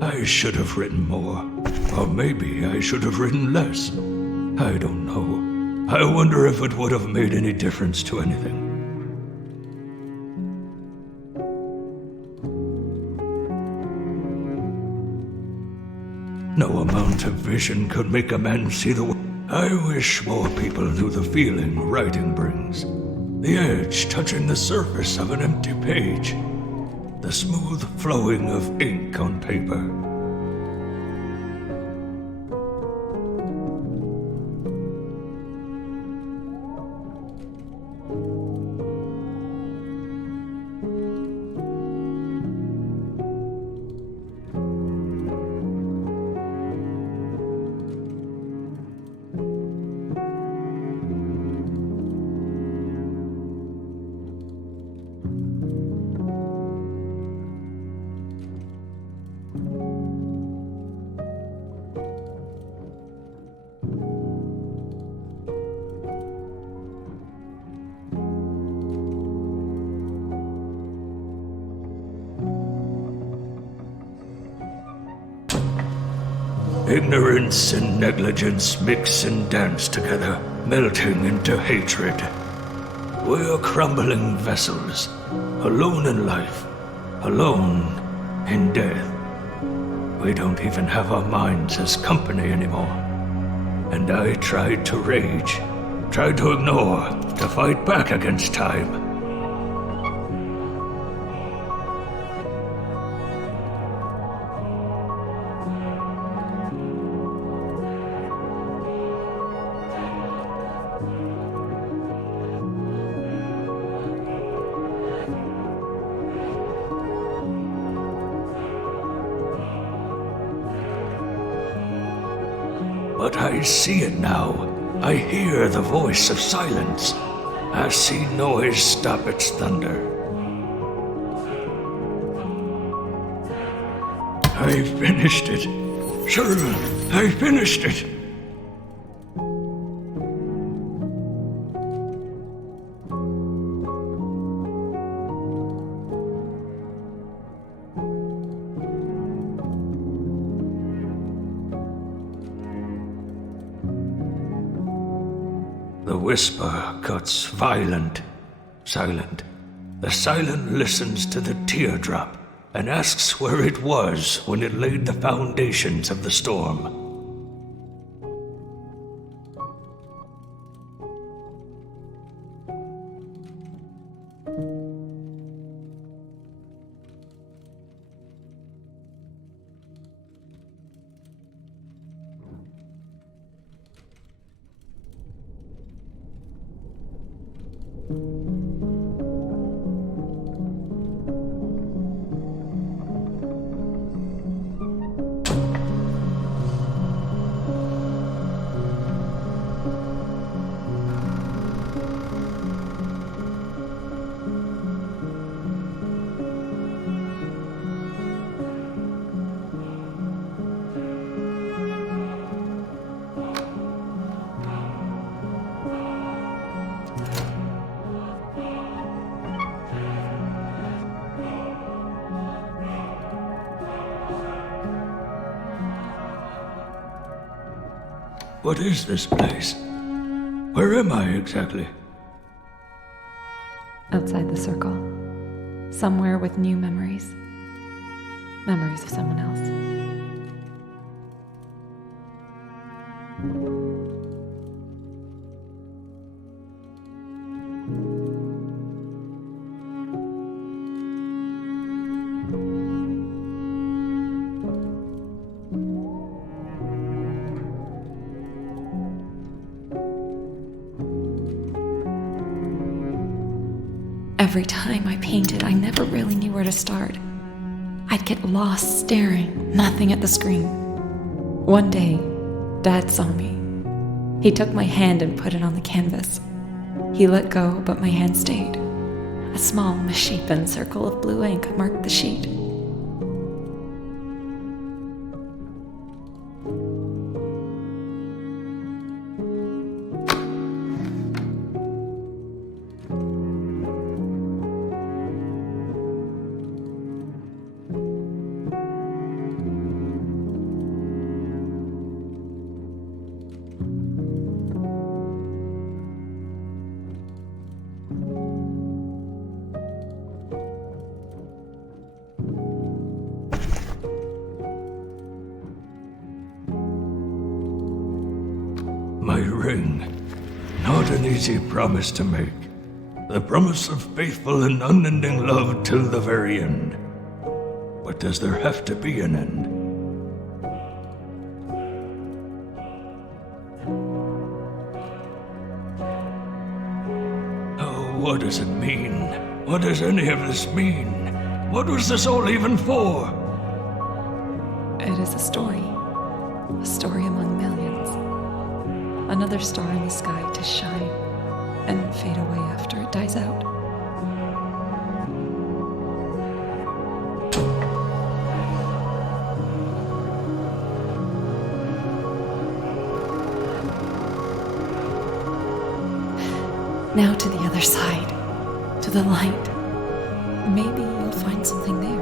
I should have written more. Or maybe I should have written less. I don't know. I wonder if it would have made any difference to anything. No amount of vision could make a man see the world. I wish more people knew the feeling writing brings. The edge touching the surface of an empty page. The smooth flowing of ink on paper. Ignorance and negligence mix and dance together, melting into hatred. We're crumbling vessels, alone in life, alone in death. We don't even have our minds as company anymore. And I tried to rage, tried to ignore, to fight back against time. But I see it now. I hear the voice of silence. I see noise stop its thunder. I finished it. Sure, I finished it. The whisper cuts violent, silent. The silent listens to the teardrop and asks where it was when it laid the foundations of the storm. What is this place? Where am I exactly? Outside the circle. Somewhere with new memories. Memories of someone else. Every time I painted, I never really knew where to start. I'd get lost staring, nothing at the screen. One day, Dad saw me. He took my hand and put it on the canvas. He let go, but my hand stayed. A small, misshapen circle of blue ink marked the sheet. ring. Not an easy promise to make. The promise of faithful and unending love till the very end. But does there have to be an end? Oh, what does it mean? What does any of this mean? What was this all even for? It is a story among millions. Another star in the sky to shine and fade away after it dies out. Now to the other side, to the light. Maybe you'll find something there.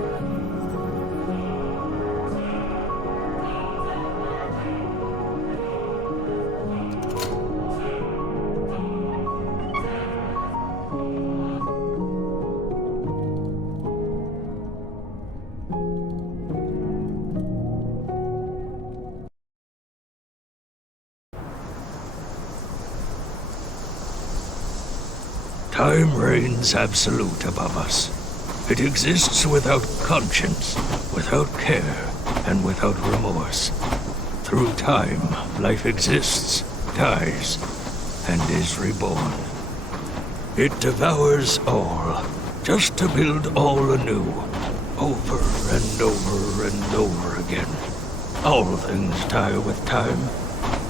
Time reigns absolute above us. It exists without conscience, without care, and without remorse. Through time, life exists, dies, and is reborn. It devours all, just to build all anew, over and over and over again. All things die with time,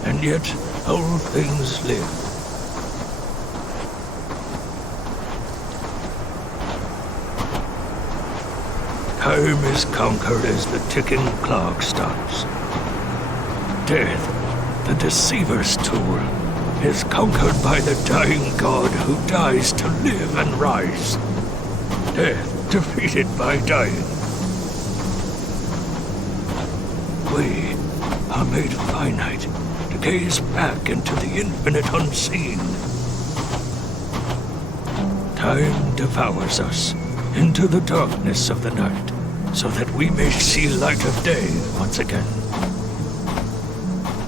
and yet all things live. Time is conquered as the ticking clock stops. Death, the deceiver's tool, is conquered by the dying god who dies to live and rise. Death defeated by dying. We are made finite to gaze back into the infinite unseen. Time devours us into the darkness of the night, so that we may see light of day once again.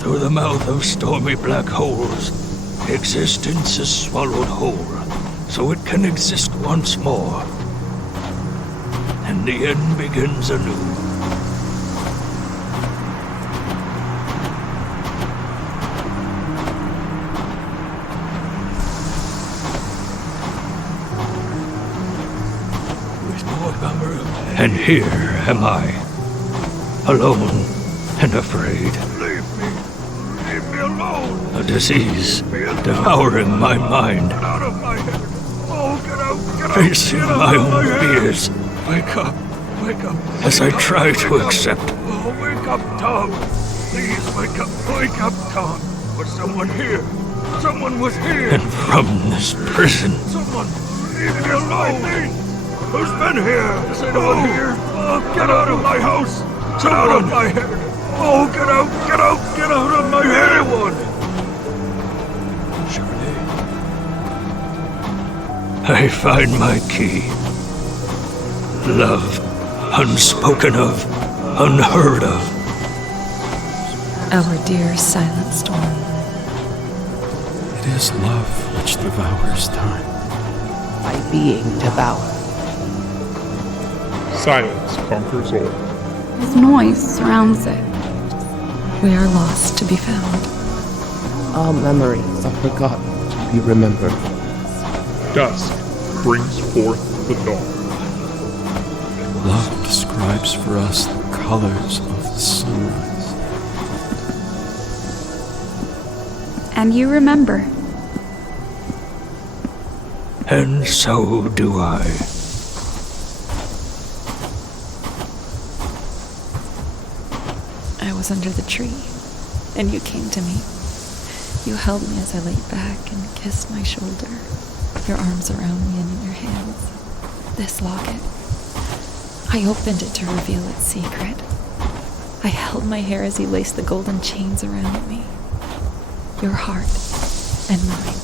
Through the mouth of stormy black holes, existence is swallowed whole, so it can exist once more. And the end begins anew. And here am I, alone and afraid. Leave me alone. A disease devouring my mind. Get out of my head. Oh, get out. Facing my own fears. Wake up. As I try to accept. Oh, wake up, Tom. Please wake up. Wake up, Tom. Was someone here? Someone was here. And from this prison. Someone. Leave me alone. Who's been here? Is anyone here? Oh, get out of my house! Get out of my head! Oh, get out of my head! Anyone! I find my key. Love, unspoken of, unheard of. Our dear silent storm. It is love which devours time. By being devoured. Silence conquers all. This noise surrounds it. We are lost to be found. All memories are forgotten to be remembered. Dusk brings forth the dawn. Love describes for us the colors of the sunrise. And you remember. And so do I. I was under the tree, and you came to me. You held me as I lay back and kissed my shoulder, your arms around me and in your hands. This locket. I opened it to reveal its secret. I held my hair as you laced the golden chains around me. Your heart and mine.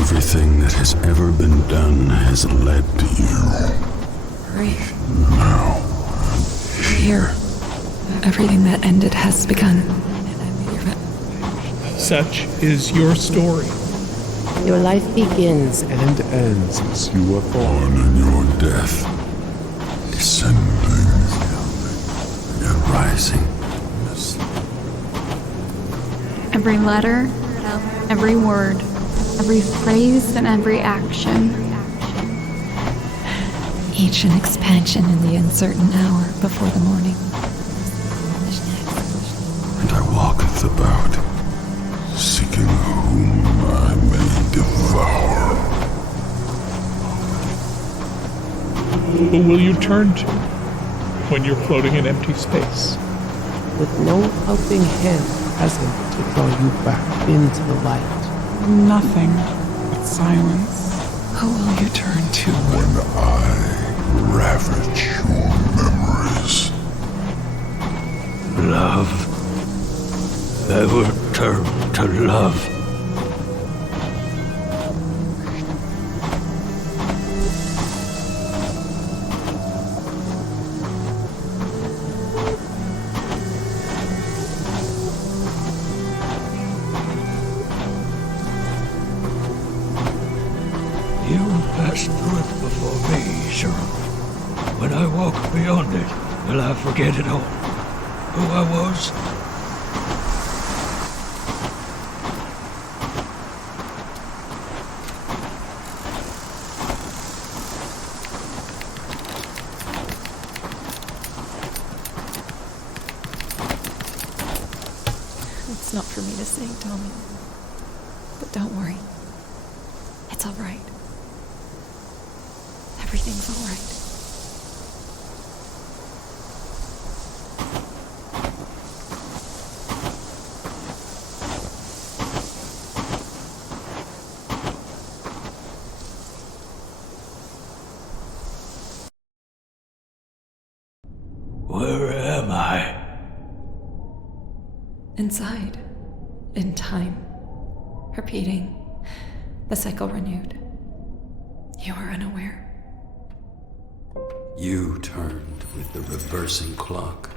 Everything that has ever been done has led to you. Breathe. Now, Here. Everything that ended has begun. Such is your story. Your life begins And ends as you are born. born in your death, descending and rising. Every letter, every word, every phrase, and every action. Each an expansion in the uncertain hour before the morning. And I walketh about, seeking whom I may devour. Who will you turn to when you're floating in empty space? With no helping hand present to draw you back into the light. Nothing but silence. Who will you turn to? When I ravage your memories. Love. I will turn to love. You passed through it before me, sure. When I walk beyond it, will I forget it all? Who I was? It's not for me to say, Tommy. But don't worry. It's all right. Everything's all right. Where am I? Inside. In time. Repeating. The cycle renewed. You are unaware. You turned with the reversing clock.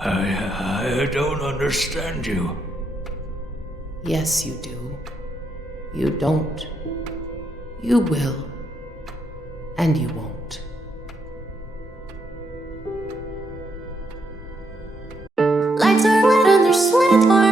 I don't understand you. Yes, you do. You don't. You will. And you won't. Lights are red and they're sweet.